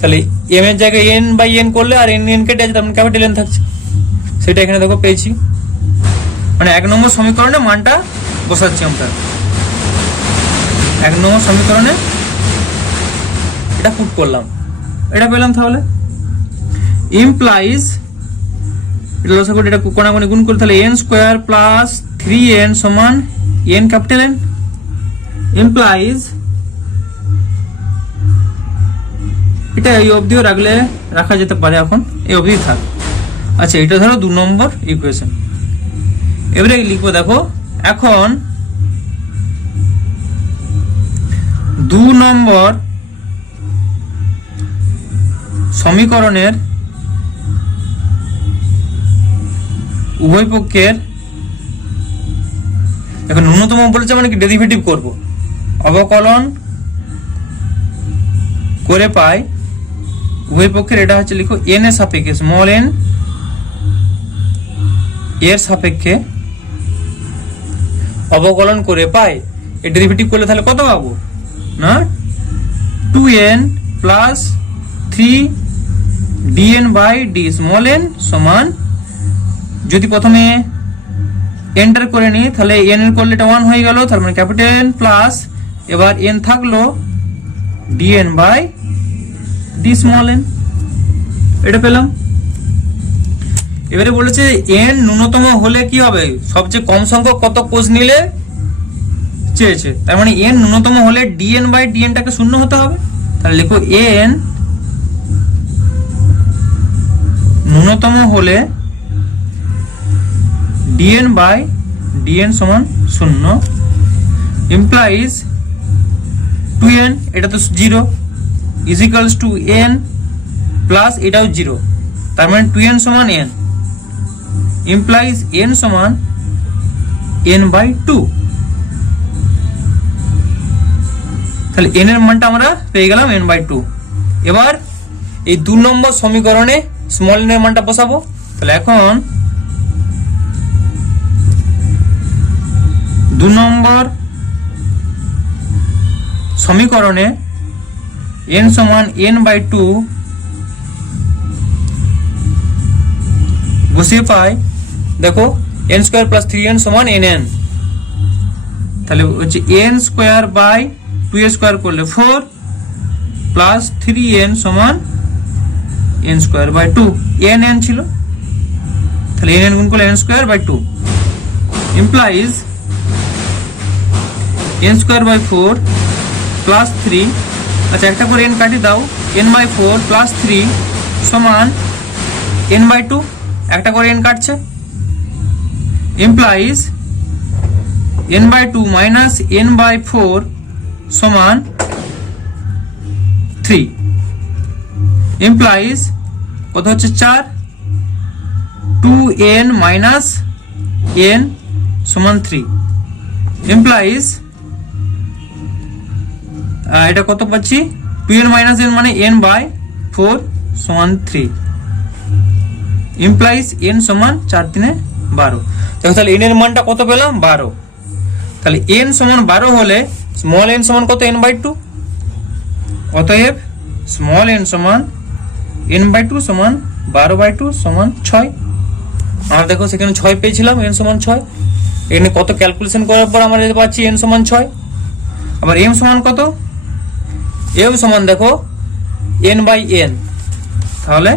তাহলে m এর জায়গায় n বাই n করলে আর n কেটে যাচ্ছে, তার মানে ক্যাপিটাল N থাকছে। সেটা এখানে দেখো পেয়েছি। মানে 1 নম্বর সমীকরণে মানটা বসাচ্ছি আমরা। 1 নম্বর সমীকরণে এটা পুট করলাম, এটা পেলাম। তাহলে ইমপ্লাইজ, এটা লসা করে এটা কোণাগুণি গুণ করে, তাহলে n স্কয়ার প্লাস 3n সমান n ক্যাপিটাল N। ইমপ্লাইজ, এটা এই অবধিও রাখা যেতে পারে, এখন এই অবধি থাক। আচ্ছা, এটা ধরো 2 নম্বর ইকুয়েশন। এবারে লিখবো, দেখো এখন 2 নম্বর সমীকরণের উভয় পক্ষের, এখন ন্যূনতম বলেছে মানে কি? ডেরিভেটিভ করব, অবকলন করে পাই উভয় পক্ষের। এটা হচ্ছে লিখো n এর সাপেক্ষে, স্মল n এর সাপেক্ষে অবকলন করে পাই। এই ডেরিভেটিভ করলে তাহলে কত পাবো? না, 2n plus 3 dn by d small n সমান, যদি প্রথমে এন্টার করে নিই তাহলে n এর করলে এটা 1 হয়ে গেল, তার মানে ক্যাপিটাল N প্লাস, এবার n থাকলো dn by d small n। এটা পেলাম। এবারে বলেছে n ন্যূনতম হলে কি হবে? সবচেয়ে কম সংখ্যক কত কোষ নিলে চেয়েছে, তার মানে n ন্যূনতম হলে dn বাই dn টাকে 0 হতে হবে। তাহলে লিখো n ন্যূনতম হলে dn বাই dn সমান 0, ইমপ্লাইজ 2n, এটা তো 0, is equals to n plus এটাও 0, তার মানে 2n সমান n, ইমপ্লাইজ n সমান n বাই 2। তাহলে n এর মানটা আমরা পেয়ে গেলাম n বাই 2। এবার এই 2 নম্বর সমীকরণে স্মল n এর মানটা বসাবো। তাহলে এখন 2 নম্বর সমীকরণে n সমান n বাই 2 বসিয়ে পাই। দেখো n স্কয়ার প্লাস 3n সমান nn, তাহলে হচ্ছে n স্কয়ার বাই 2 স্কয়ার করলে 4 প্লাস 3n সমান n স্কয়ার বাই 2, nn ছিল, তাহলে nn গুণ করলে n square by 2, implies n square by 4 plus 3, আচ্ছা একটা করে n কাটি দাও, n বাই 4 প্লাস 3 সমান n বাই 2, একটা করে n কাটছে, implies n by 2 minus n by 4 সমান 3, ইমপ্লাইজ কত হচ্ছে 4, 2n মাইনাস n সমান 3, ইমপ্লাইজ এটা কত পাচ্ছি? 2n মাইনাস n মানে n বাই 4 সমান 3, ইমপ্লাইজ n সমান 4 3 12। দেখো তাহলে n এর মানটা কত পেলাম? 12। তাহলে n সমান 12 হলে স্মল n সমান কত? n by 2। অতএব স্মল n সমান n বাই 2 সমান 12 বাই 2 সমান 6। আমরা দেখো সেখানে 6 পেয়েছিলাম, n সমান 6। এখানে কত ক্যালকুলেশন করার পর আমরা যেতে পাচ্ছি n সমান 6। আবার m সমান কত, m সমান দেখো n বাই n, তাহলে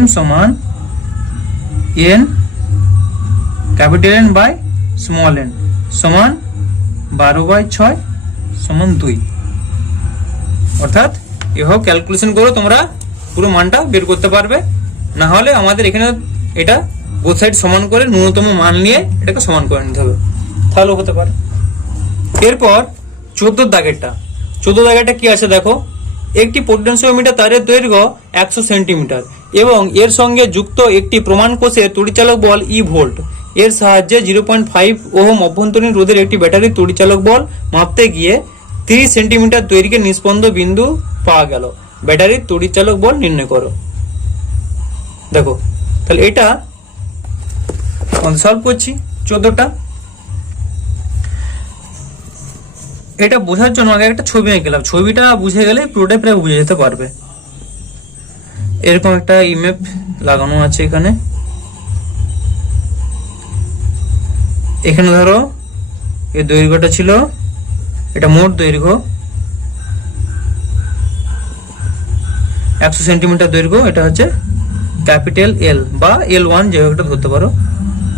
m সমান n capital N by small n সমান 12/6 সমান 2। অর্থাৎ এভাবে ক্যালকুলেশন করে তোমরা পুরো মানটা বের করতে পারবে। না হলে আমাদের এখানে এটা বোথ সাইড সমান করে ন্যূনতম মান নিয়ে এটাকে সমান করে নিতে হবে, তাহলেও হতে পারে। এরপর 14 দাগেরটা, 14 দাগেরটা কি আছে দেখো, একটি পোটেনশিওমিটার তারের দৈর্ঘ্য 100 সেন্টিমিটার এবং এর সঙ্গে যুক্ত একটি প্রমাণ কোষের তড়িচালক বল ই ভোল্ট এর সাহায্যে 0.5 ওহম অভ্যন্তরীণ রোধের একটি ব্যাটারির তড়িচালক বল মাপতে গিয়ে 30 সেন্টিমিটার দৈর্ঘ্যের নিস্পন্দ বিন্দু পাওয়া গেল। ব্যাটারির তড়িচালক বল নির্ণয় করো। দেখো তাহলে এটা সলভ করছি 14টা। এটা বোঝার জন্য আগে একটা ছবি এঁকেলাম, ছবিটা বুঝে গেলে পুরোটাই প্রায় বুঝে যেতে পারবে। এরকম একটা ইমেপ লাগানো আছে এখানে, এখানে ধরো এই দৈর্ঘ্যটা ছিল, এটা মোট দৈর্ঘ্য 100 সেন্টিমিটার দৈর্ঘ্য, এটা হচ্ছে ক্যাপিটাল এল বা L1 যেভাবে একটা ধরতে পারো,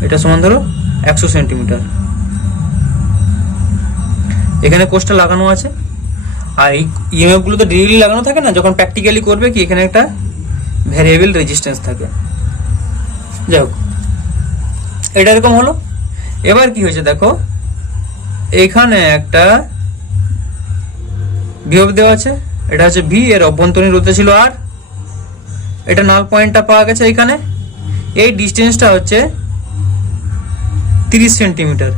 এটা সমান ধরো 100 সেন্টিমিটার। এখানে কোষটা লাগানো আছে, আর এই ইএমএফ গুলো তো ডিরেক্টলি লাগানো থাকে না, যখন প্র্যাকটিক্যালি করবে কি এখানে একটা ভ্যারিয়েবল রেজিস্ট্যান্স থাকে। যাই হোক, এটা এরকম হলো। এবার কি হয়েছে দেখো, এখানে একটা বিভব দেওয়া আছে, এটা হচ্ছে ভি, এর অভ্যন্তরীণ রোধ ছিল আর, এটা নাল পয়েন্টটা পাওয়া গেছে এখানে। এই ডিস্টেন্সটা হচ্ছে 30 সেন্টিমিটার,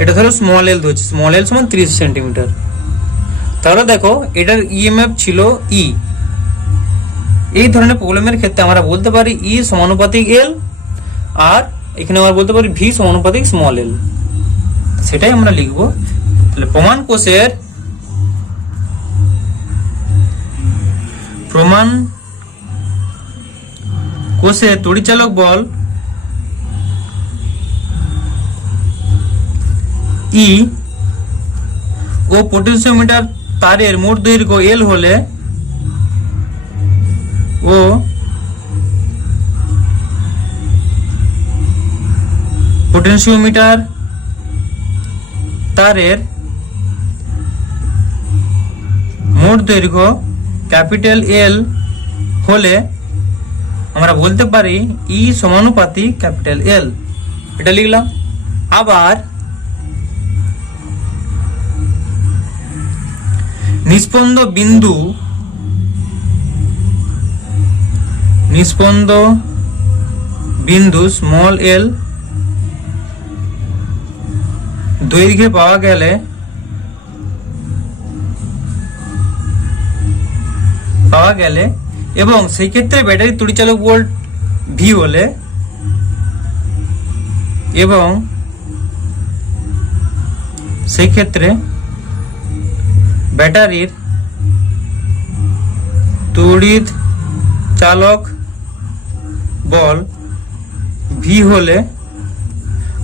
এটা ধরো স্মল এল ধরছি, স্মল এল সমান 30 সেন্টিমিটার। তাহলে দেখো এটার ইএমএফ ছিল ই। এই ধরনের প্রবলেমের ক্ষেত্রে আমরা বলতে পারি ই সমানুপাতিক এল, আর এখানে আমরা বলতে পারি ভি সমানুপাতিক স্মল এল, সেটাই আমরা লিখবো। তাহলে প্রমাণ কোষের তড়িচালক বল ই ও পোটেনশিওমিটার তারের মোট দৈর্ঘ্য এল হলে ও পোটেনশিওমিটার তারের মোট দৈর্ঘ্য ক্যাপিটাল এল হলে আমরা বলতে পারি ই সমানুপাতিক ক্যাপিটাল এল, এটা লিখলাম। আবার নিস্পন্দ বিন্দু স্মল এল দৈর্ঘ্যে পাওয়া গেলে এবং সেই ক্ষেত্রে ব্যাটারি তড়িচালক ভোল্ট ভি হলে এবং সেই ক্ষেত্রে ব্যাটারির তড়িৎ চালক বল ভি হলে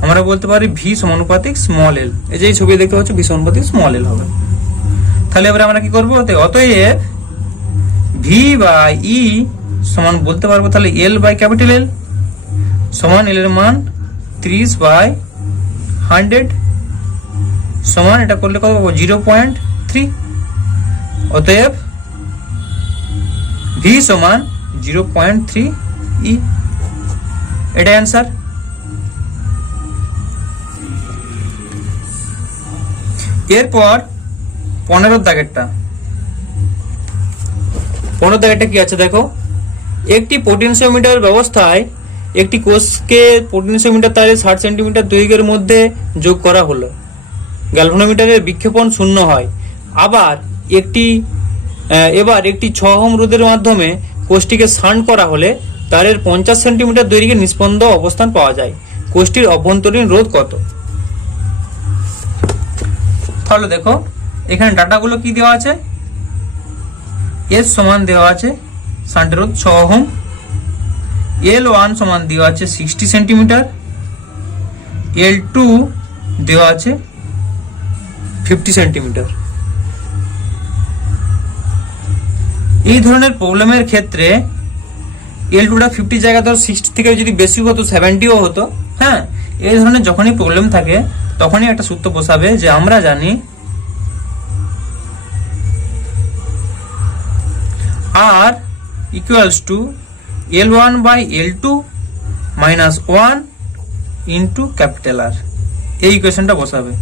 আমরা বলতে পারি ভি সমানুপাতিক স্মল এল। এই যে ছবি দেখতে পাচ্ছ, ভি সমানুপাতিক স্মল এল হবে। তাহলে এবার আমরা কি করবো, অতএব ভি বাই ই সমান বলতে পারবো তাহলে এল বাই ক্যাপিটাল এল সমান এল এর মান 30/100 সমান, এটা করলে কত পাবো 0.3। অতএব ভি সমান 0.3 ই, এটা অ্যান্সার। এরপর 15 দাগেরটা কি আছে দেখো, একটি পোটেনশিওমিটার ব্যবস্থায় একটি কোষকে পোটেনশিওমিটার তারের 60 সেন্টিমিটার দৈর্ঘ্যের মধ্যে যোগ করা হলো। গ্যালভানোমিটারের বিক্ষেপণ শূন্য হয়। এবার একটি 6 ওহম রোধের মাধ্যমে কোষটিকে শান্ট করা হলে তারের 50 সেন্টিমিটার দৈর্ঘ্যের নিস্পন্দ অবস্থান পাওয়া যায়। কোষটির অভ্যন্তরীণ রোধ কত? তাহলে দেখো এখানে ডাটাগুলো কি দেওয়া আছে, এস সমান দেওয়া আছে শান্টের রোধ 6 ওহম, L1 সমান দেওয়া আছে 60 সেন্টিমিটার, L2 দেওয়া আছে 50 সেন্টিমিটার। এই ধরনের প্রবলেমের ক্ষেত্রে L2টা 50 জায়গা ধর 60 থেকে যদি বেশি হতো 70ও হতো। হ্যাঁ, এই ধরনের যখনই প্রবলেম থাকে তখনই একটা সূত্র বসাবে যে আমরা জানি R equals to L1 by L2 minus 1 into capital R। এই ইকুয়েশনটা বসাবে।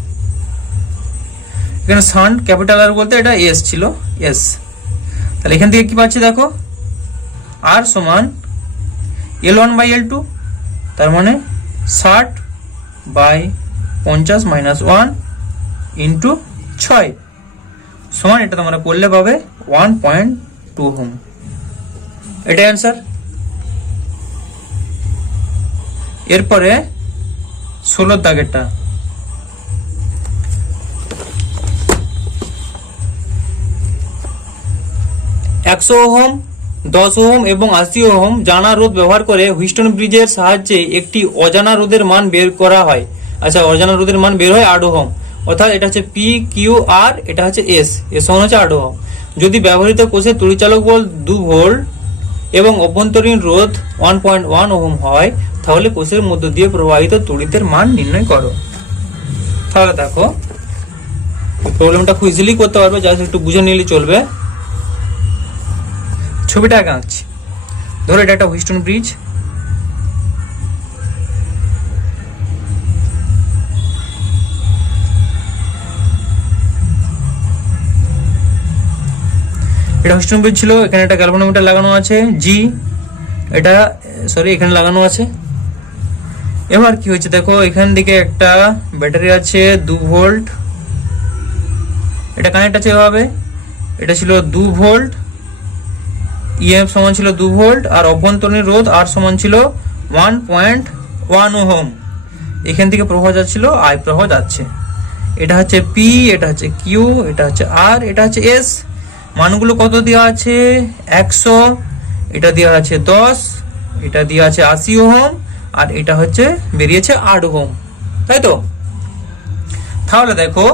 এখানে শান্ট ক্যাপিটাল আর বলতে এটা S ছিল, S। তাহলে এখান থেকে কি পাচ্ছি দেখো, R সমান L1 by L2, তার মানে 60 by 50 minus 1 into 6 সমান, এটা তোমরা করলে পাবে 1.2 ওহম। এটাই অ্যান্সার। এরপরে 16 দাগেরটা, একশো ওহম, 10 ওহম এবং 80 ওহম জানা রোধ ব্যবহার করে হুইস্টন ব্রিজের সাহায্যে একটি অজানা রোধের মান বের করা হয়। আচ্ছা, অজানা রোধের মান বের হয় 8 ওহম, অর্থাৎ এটা হচ্ছে পি কিউ আর, এটা হচ্ছে এস, এস সমান হচ্ছে 8 ওহম। যদি ব্যবহৃত কোষের তড়িৎচালক বল 2 ভোল্ট এবং অভ্যন্তরীণ রোধ 1.1 ওহম হয়, তাহলে কোষের মধ্য দিয়ে প্রবাহিত তড়িতের মান নির্ণয় করো। তাহলে দেখো, প্রবলেমটা খুব ইজিলি করতে পারবে, জাস্ট একটু বুঝে নিলে চলবে। ছবিটা আগে আঁকছি। ধরো এটা একটা হুইস্টন ব্রিজ, এটা হুইস্টন ব্রিজ ছিল। এখানে একটা গ্যালভানোমিটার লাগানো আছে জি, এটা সরি এখানে লাগানো আছে। এবার কি হয়েছে দেখো, এখান দিকে একটা ব্যাটারি আছে 2 ভোল্ট, এটা কানেক্ট আছে এভাবে। এটা ছিল 2 ভোল্ট, ইএফ সমান ছিল 2 ভোল্ট, আর অভ্যন্তরীণ রোধ আর সমান ছিল 1.1 ওহম। এখান থেকে প্রবাহ যাচ্ছিল, আই প্রবাহ যাচ্ছে। এটা হচ্ছে পি, এটা হচ্ছে কিউ, এটা হচ্ছে আর, এটা হচ্ছে এস। মানগুলো কত দেওয়া আছে, 100, এটা দেওয়া আছে 10, এটা দেওয়া আছে 80 ওহম, আর এটা হচ্ছে বেরিয়েছে 8 ওহম, তাই তো? তাহলে দেখো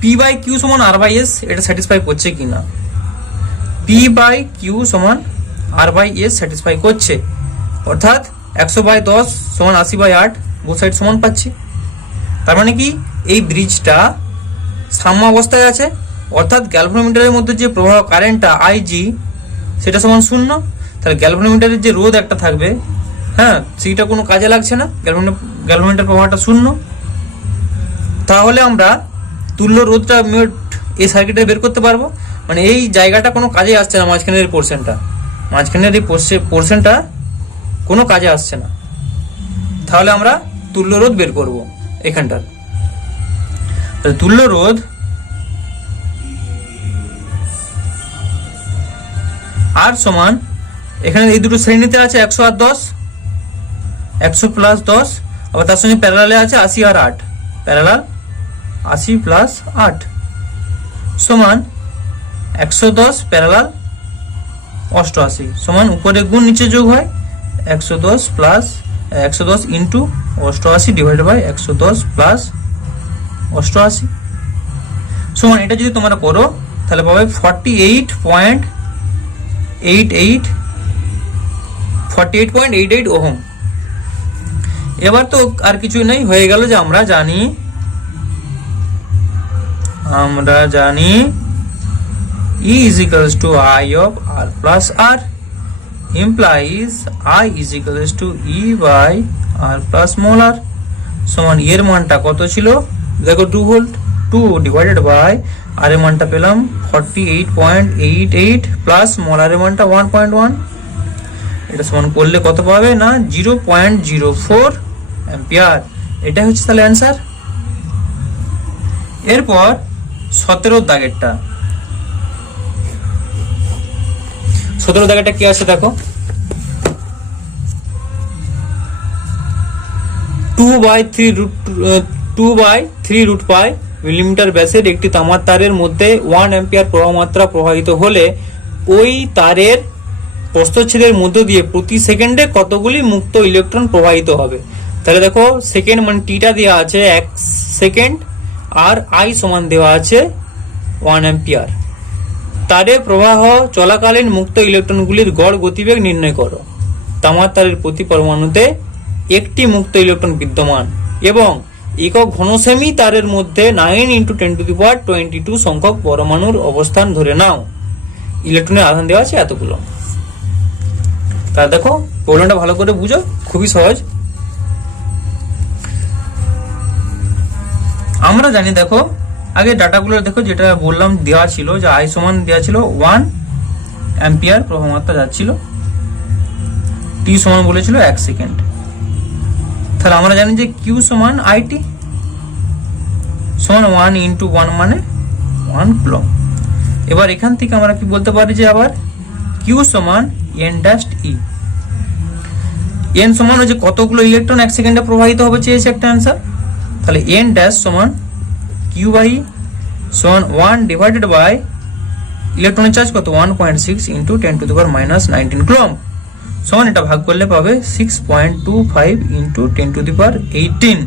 পি বাই কিউ সমান আর বাই এস, এটা স্যাটিসফাই করছে কিনা। পি বাই কিউ সমান আর বাই এস স্যাটিসফাই করছে, অর্থাৎ 100 বাই 10 সমান 80 বাই 8, বোথ সাইড সমান পাচ্ছি। তার মানে কি, এই ব্রিজটা সাম্য অবস্থায় আছে, অর্থাৎ গ্যালভানোমিটারের মধ্যে যে প্রবাহ কারেন্টটা আইজি সেটা সমান 0। তাহলে গ্যালভানোমিটারের যে রোধ একটা থাকবে, হ্যাঁ, সেইটা কোনো কাজে লাগছে না, গ্যালভানোমিটার প্রবাহটা 0। তাহলে আমরা তুল্য রোধটা এই সার্কিটে বের করতে পারবো। মানে এই জায়গাটা কোনো কাজে আসছে না, মাঝখানের এই পোর্শনটা কোনো কাজে আসছে না। তাহলে আমরা তুল্য রোধ বের করব এখানটার। তুল্য রোধ আর সমান, এখানে এই দুটো শ্রেণীতে আছে 100 আর 10, 100 প্লাস 10, আবার তার সঙ্গে প্যারালালে আছে 80 আর 8, প্যারালাল 80 প্লাস 8 সমান 110 প্যারালাল 88 সমান উপরে গুণ নিচে যোগ হয় 110 plus 110 into 88 divided by 110 plus 88 সমান, এটা যদি তোমরা করো তাহলে পাবে 48.88 ওহম। এবার তো আর কিছু নেই, হয়ে গেল যে আমরা জানি E is equals to I of R plus R implies I is equals to E by R plus mol R সমান এর মানটা কত ছিল দেখো 2 ভোল্ট, 2 ডিভাইডেড বাই আর এর মানটা পেলাম 48.88 প্লাস মল আর এর মানটা 1.1, এটা সমান করলে কত পাবে না 0.04 অ্যাম্পিয়ার। এটা হচ্ছে তাহলে অ্যান্সার। এরপর 17 দাগেরটা, 17 দাগেরটা কি আছে দেখো, 2/3 মিলিমিটার ব্যাসের একটি তামার তারের মধ্যে 1 অ্যাম্পিয়ার প্রবাহ মাত্রা প্রবাহিত হলে ওই তারের প্রস্থচ্ছেদের মধ্য দিয়ে প্রতি সেকেন্ডে কতগুলি মুক্ত ইলেকট্রন প্রবাহিত হবে। তাহলে দেখো সেকেন্ড মানে টিটা দেওয়া আছে 1 সেকেন্ড, আর আই সমান দেওয়া আছে 1 অ্যাম্পিয়ার। তারে প্রবাহ চলাকালীন মুক্ত ইলেকট্রনগুলির গড় গতিবেগ নির্ণয় করো। তামার তারের প্রতি পরমাণুতে একটি মুক্ত ইলেকট্রন বিদ্যমান এবং একক ঘনসেমি তারের মধ্যে 9 × 10⁻22 সংখ্যক পরমাণুর অবস্থান ধরে নাও। ইলেকট্রনের আধান দেওয়া আছে এতগুলো। তা দেখো প্রবলেমটা ভালো করে বুঝো, খুবই সহজ। আমরা জানি, দেখো আগে ডাটাগুলো দেখো, যেটা বললাম দেওয়া ছিল যে আই সমান দেওয়া ছিল 1 অ্যাম্পিয়ার প্রবাহমাত্রা যাচ্ছিল, টি সমান বলেছিল 1 সেকেন্ড। তাহলে আমরা জানি যে কিউ সমান আইটি সমান 1 × 1 মানে 1 কুলম্ব। এবার এখান থেকে আমরা কি বলতে পারি যে আবার কিউ সমান এন ড্যাশ ই। এন সমান হচ্ছে কতগুলো ইলেকট্রন 1 সেকেন্ডে প্রবাহিত হবে চেয়েছে একটা অ্যান্সার। তাহলে এন ড্যাশ সমান কিউ বাই সমান 1 ডিভাইডেড বাই ইলেকট্রনের চার্জ কত 1.6 × 10⁻−19 কুলম্ব সমান, এটা ভাগ করলে পাবে 6.25 × 10⁻18।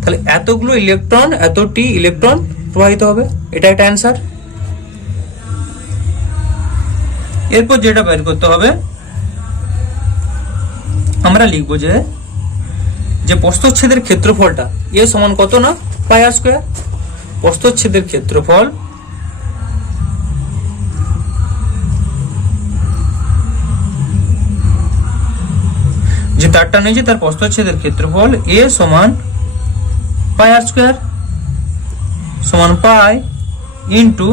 তাহলে এতগুলো ইলেকট্রন, এতটি ইলেকট্রন প্রবাহিত হবে, এটা একটা অ্যান্সার। এরপর যেটা বের করতে হবে, আমরা লিখবো যে প্রস্থচ্ছেদের ক্ষেত্রফলটা এ সমান কত না πr²। প্রস্থচ্ছেদের ক্ষেত্রফল যে তারটা নিয়েছে তার প্রস্থচ্ছেদের ক্ষেত্রফল এ সমান πr² সমান পাই ইন্টু,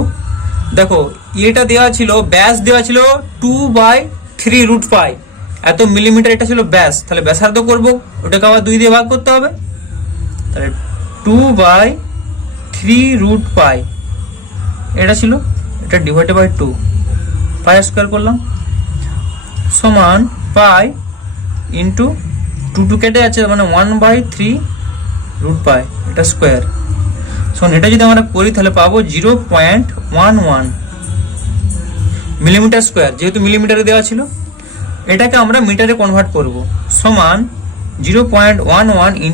দেখো এটা দেওয়া ছিল, ব্যাস দেওয়া ছিল 2/3√π, এত মিলিমিটার এটা ছিল ব্যাস। তাহলে ব্যাসার্ধ করবো, ওটাকে আবার 2 দিয়ে ভাগ করতে হবে। তাহলে 2/3√π এটা ছিল, এটা ডিভাইডেড বাই 2 πr² করলাম সমান পাই ইন্টু 2 কেটে আছে মানে 1/3√π এটা স্কোয়ার। শোন, এটা যদি আমরা করি তাহলে পাবো 0.11 মিলিমিটার স্কোয়ার, যেহেতু মিলিমিটারে দেওয়া ছিল। এটাকে আমরা মিটারে কনভার্ট করব, সমান 0.11 ×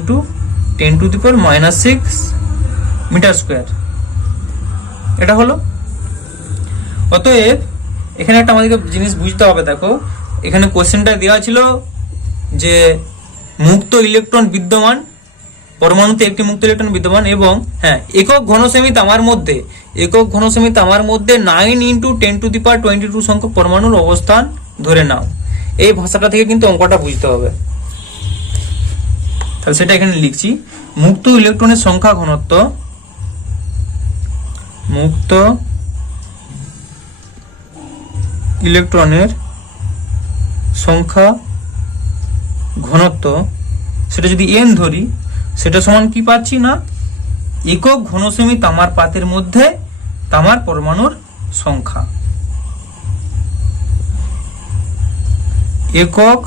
10⁻⁻6 মিটার স্কোয়ার। এটা হলো। অতএব এখানে একটা আমাদেরকে জিনিস বুঝতে হবে, দেখো এখানে কোশ্চেনটা দেওয়া ছিল যে মুক্ত ইলেকট্রন বিদ্যমান, পরমাণুতে একটি মুক্ত ইলেকট্রন বিদ্যমান এবং হ্যাঁ একক ঘনসেমি তামার মধ্যে 9 × 10⁻22 সংখ্যক পরমাণুর অবস্থান ধরে নাও। এই ভাষাটা থেকে কিন্তু অঙ্কটা বুঝতে হবে। তাহলে সেটা এখানে লিখছি, মুক্ত ইলেকট্রনের সংখ্যা ঘনত্ব, মুক্ত ইলেকট্রনের সংখ্যা ঘনত্ব, সেটা যদি n ধরি, সেটা সমান কি পাচ্ছি না একক ঘনসেমি তামার পাতের মধ্যে তামার পরমাণুর সংখ্যা। একক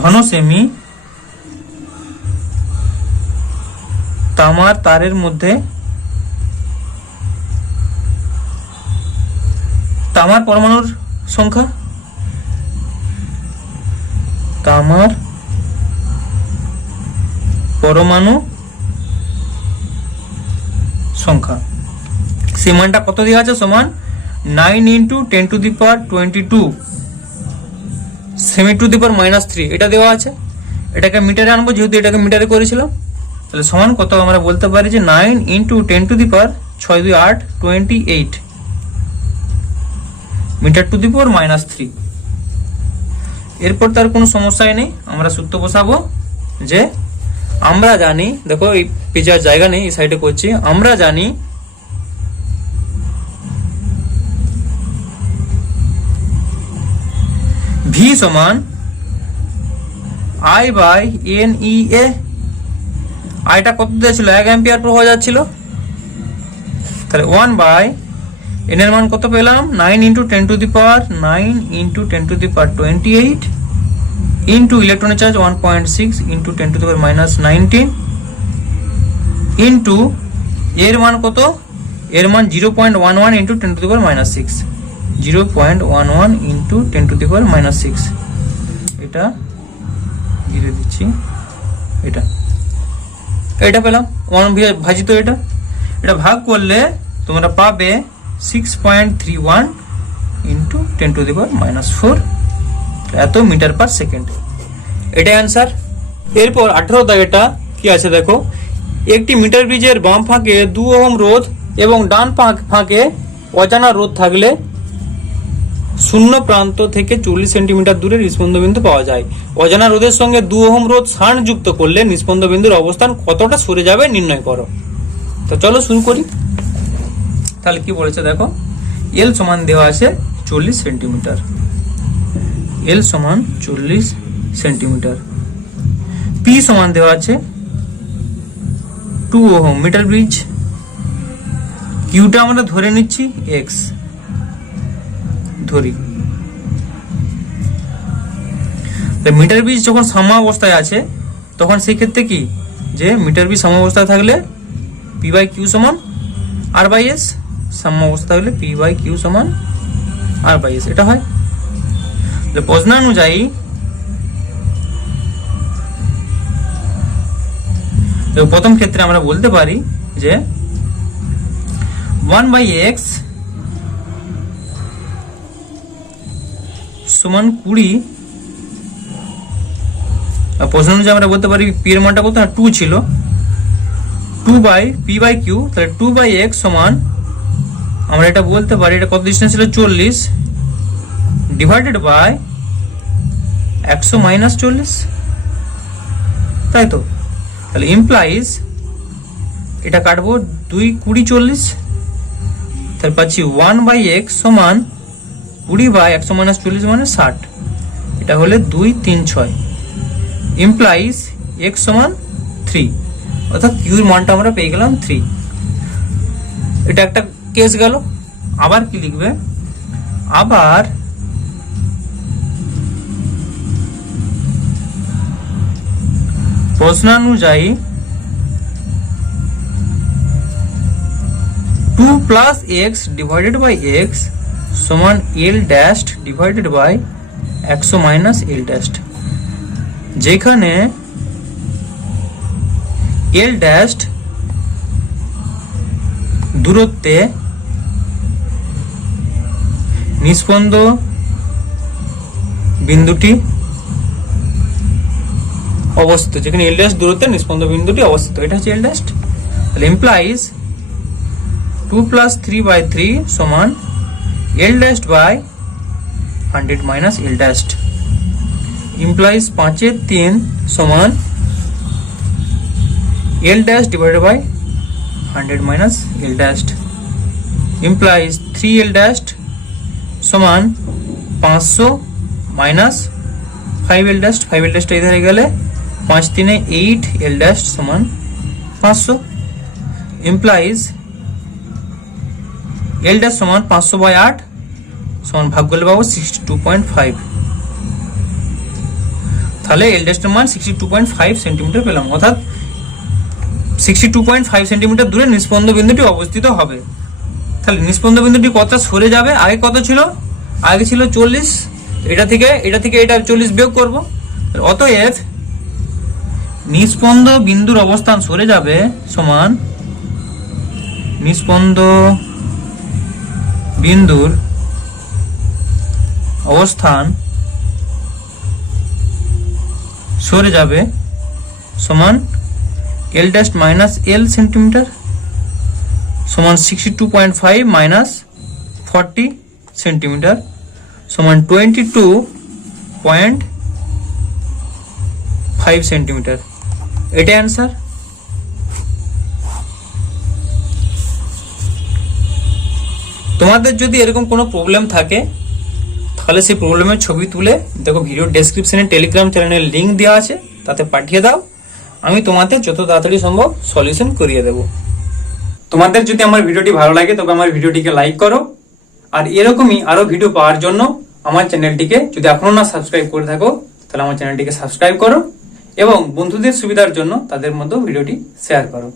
ঘনসেমি তামার তারের মধ্যে তামার পরমাণুর সংখ্যা, তামার পরমাণু সংখ্যা, সেই মানটা কত দেওয়া আছে সমান 9 × 10⁻22 7⁻⁻3 এটা দেওয়া আছে। এটাকে মিটারে আনবো, যেহেতু এটাকে মিটারে করেছিলাম। তাহলে সমান কত আমরা বলতে পারি যে 9 × 10⁻6×2 = 28 m⁻⁻3। এরপর তার কোনো সমস্যাই নেই, আমরা সূত্র বসাবো যে আমরা জানি, দেখো এই পেজার জায়গা নেই, এই সাইডে করছি। আমরা জানি ভি সমান I/NEA। আইটা কত দিয়েছিল 1 অ্যাম্পিয়ার প্রবাহ যাচ্ছিল, তাহলে 1/n এর মান কত পেলাম 9 × 10⁻9 × 10⁻28 ইলেকট্রনের চার্জ 1.6 × 10⁻−19 ইন্টু এর মান কত, এর মান 0.11 × 10⁻6 0.11 × 10⁻6 এটা ঘিরে দিচ্ছি, এটা পেলাম 1 ভাজিত এটা ভাগ করলে তোমরা পাবে 6.31 ইন্টু 10⁻⁻4 এত মিটার পার সেকেন্ড। এটাই অ্যান্সার। এরপর 18 দাগেটা কি আছে দেখো, একটি মিটার ব্রিজের বাম ফাঁকে 2 ওহম রোধ এবং ডান ফাঁকে অজানা রোধ থাকলে শূন্য প্রান্ত থেকে 40 সেন্টিমিটার দূরে নিষ্পন্দ বিন্দু পাওয়া যায়। অজানা রোধের সঙ্গে 2 ওহম রোধ শান্ট যুক্ত করলে নিষ্পন্দ বিন্দুর অবস্থান কতটা সরে যাবে নির্ণয় করো। তো চলো শুরু করি। তাহলে কি বলেছে দেখো, এল সমান দেওয়া আছে 40 সেন্টিমিটার, এল সমান 40 সেন্টিমিটার, পি সমান দেওয়া আছে 2 ওহম মিটার ব্রিজ, কিউটা আমরা ধরে নিচ্ছি এক্স ধরি। মিটার ব্রিজ যখন সাম্য অবস্থায় আছে তখন সেই ক্ষেত্রে কি, যে মিটার ব্রিজ সাম্য অবস্থায় থাকলে পি বাই কিউ সমান আর বাই এস, সাম্য অবস্থা থাকলে পি বাই কিউ সমান আর বাই এস, এটা হয়। প্রশ্নানুযায়ী প্রথম ক্ষেত্রে আমরা বলতে পারি যে 1/x সমান 20, প্রশ্ন অনুযায়ী আমরা বলতে পারি পি এর মানটা কত, 2 ছিল, 2/p/q, তাহলে 2/x সমান আমরা এটা বলতে পারি এটা কত ডিসটেন্স ছিল 40 ডিভাইডেড বাই 100 - 40, তাই তো। তাহলে ইমপ্লাইজ এটা কাটবো 2 20 40, তাহলে পাচ্ছি 1/x সমান 20/100 - 40 মানে 60, এটা হলে 2 3 6, ইমপ্লাইজ x সমান 3, অর্থাৎ q এর মানটা আমরা পেয়ে গেলাম 3। এটা একটা কেস গেল। আবার কি লিখবে, আবার প্রশ্নানুযায়ী 2 + x ডিভাইডেড বাই x সমান l dash divided by 100 - l dash, যেখানে l ড্যাশ দূরত্বে নিষ্পন্দ বিন্দুটি অবস্থিত, যেখানে l ড্যাশ দূরত্বে নিষ্পন্দ বিন্দুটি অবস্থিত, এটা হচ্ছে l ড্যাশ। তাহলে ইমপ্লাইজ 2 + 3/3 সমান l dash by 100 - l dash, implies 5/3 সমান l dash divided by 100 - l dash, implies 3l dash সমান 500 - 5l ড্যাশ, 5l ড্যাশটা এধারে গেলে 5 3 8, l ড্যাশ সমান 500, ইমপ্লাইজ l ড্যাশ সমান 500/8 সমান ভাগ করলে পাবো 62.5, তাহলে l ড্যাশের মান 62.5 সেন্টিমিটার পেলাম, অর্থাৎ 62.5 সেন্টিমিটার দূরে নিষ্পন্দ বিন্দুটি অবস্থিত হবে। তাহলে নিষ্পন্দ বিন্দুটি কত সরে যাবে, আগে কত ছিল, আগে ছিল 40, এটা থেকে এটা 40 বিয়োগ করব, অতএব নিষ্পন্দ বিন্দুর অবস্থান সরে যাবে সমান নিষ্পন্দ বিন্দুর অবস্থান সরে যাবে সমান l dash minus l centimetre সমান 62.5 মাইনাস 40 সেন্টিমিটার সমান 22.5 সেন্টিমিটার। এটা অ্যান্সার। তোমাদের যদি এরকম কোনো প্রবলেম থাকে তাহলে সেই প্রবলেমের ছবি তুলে দেখো, ভিডিও ডেসক্রিপশনে টেলিগ্রাম চ্যানেলের লিংক দেওয়া আছে, তাতে পাঠিয়ে দাও, আমি তোমাদের যত তাড়াতাড়ি সম্ভব সলিউশন করিয়ে দেব। তোমাদের যদি আমার ভিডিওটি ভালো লাগে তবে আমার ভিডিওটিকে লাইক করো, আর এরকমই আরো ভিডিও পাওয়ার জন্য আমার চ্যানেলটিকে যদি এখনো না সাবস্ক্রাইব করে থাকো তাহলে আমার চ্যানেলটিকে সাবস্ক্রাইব করো এবং বন্ধুদের সুবিধার জন্য তাদের মধ্যে ভিডিওটি শেয়ার করো।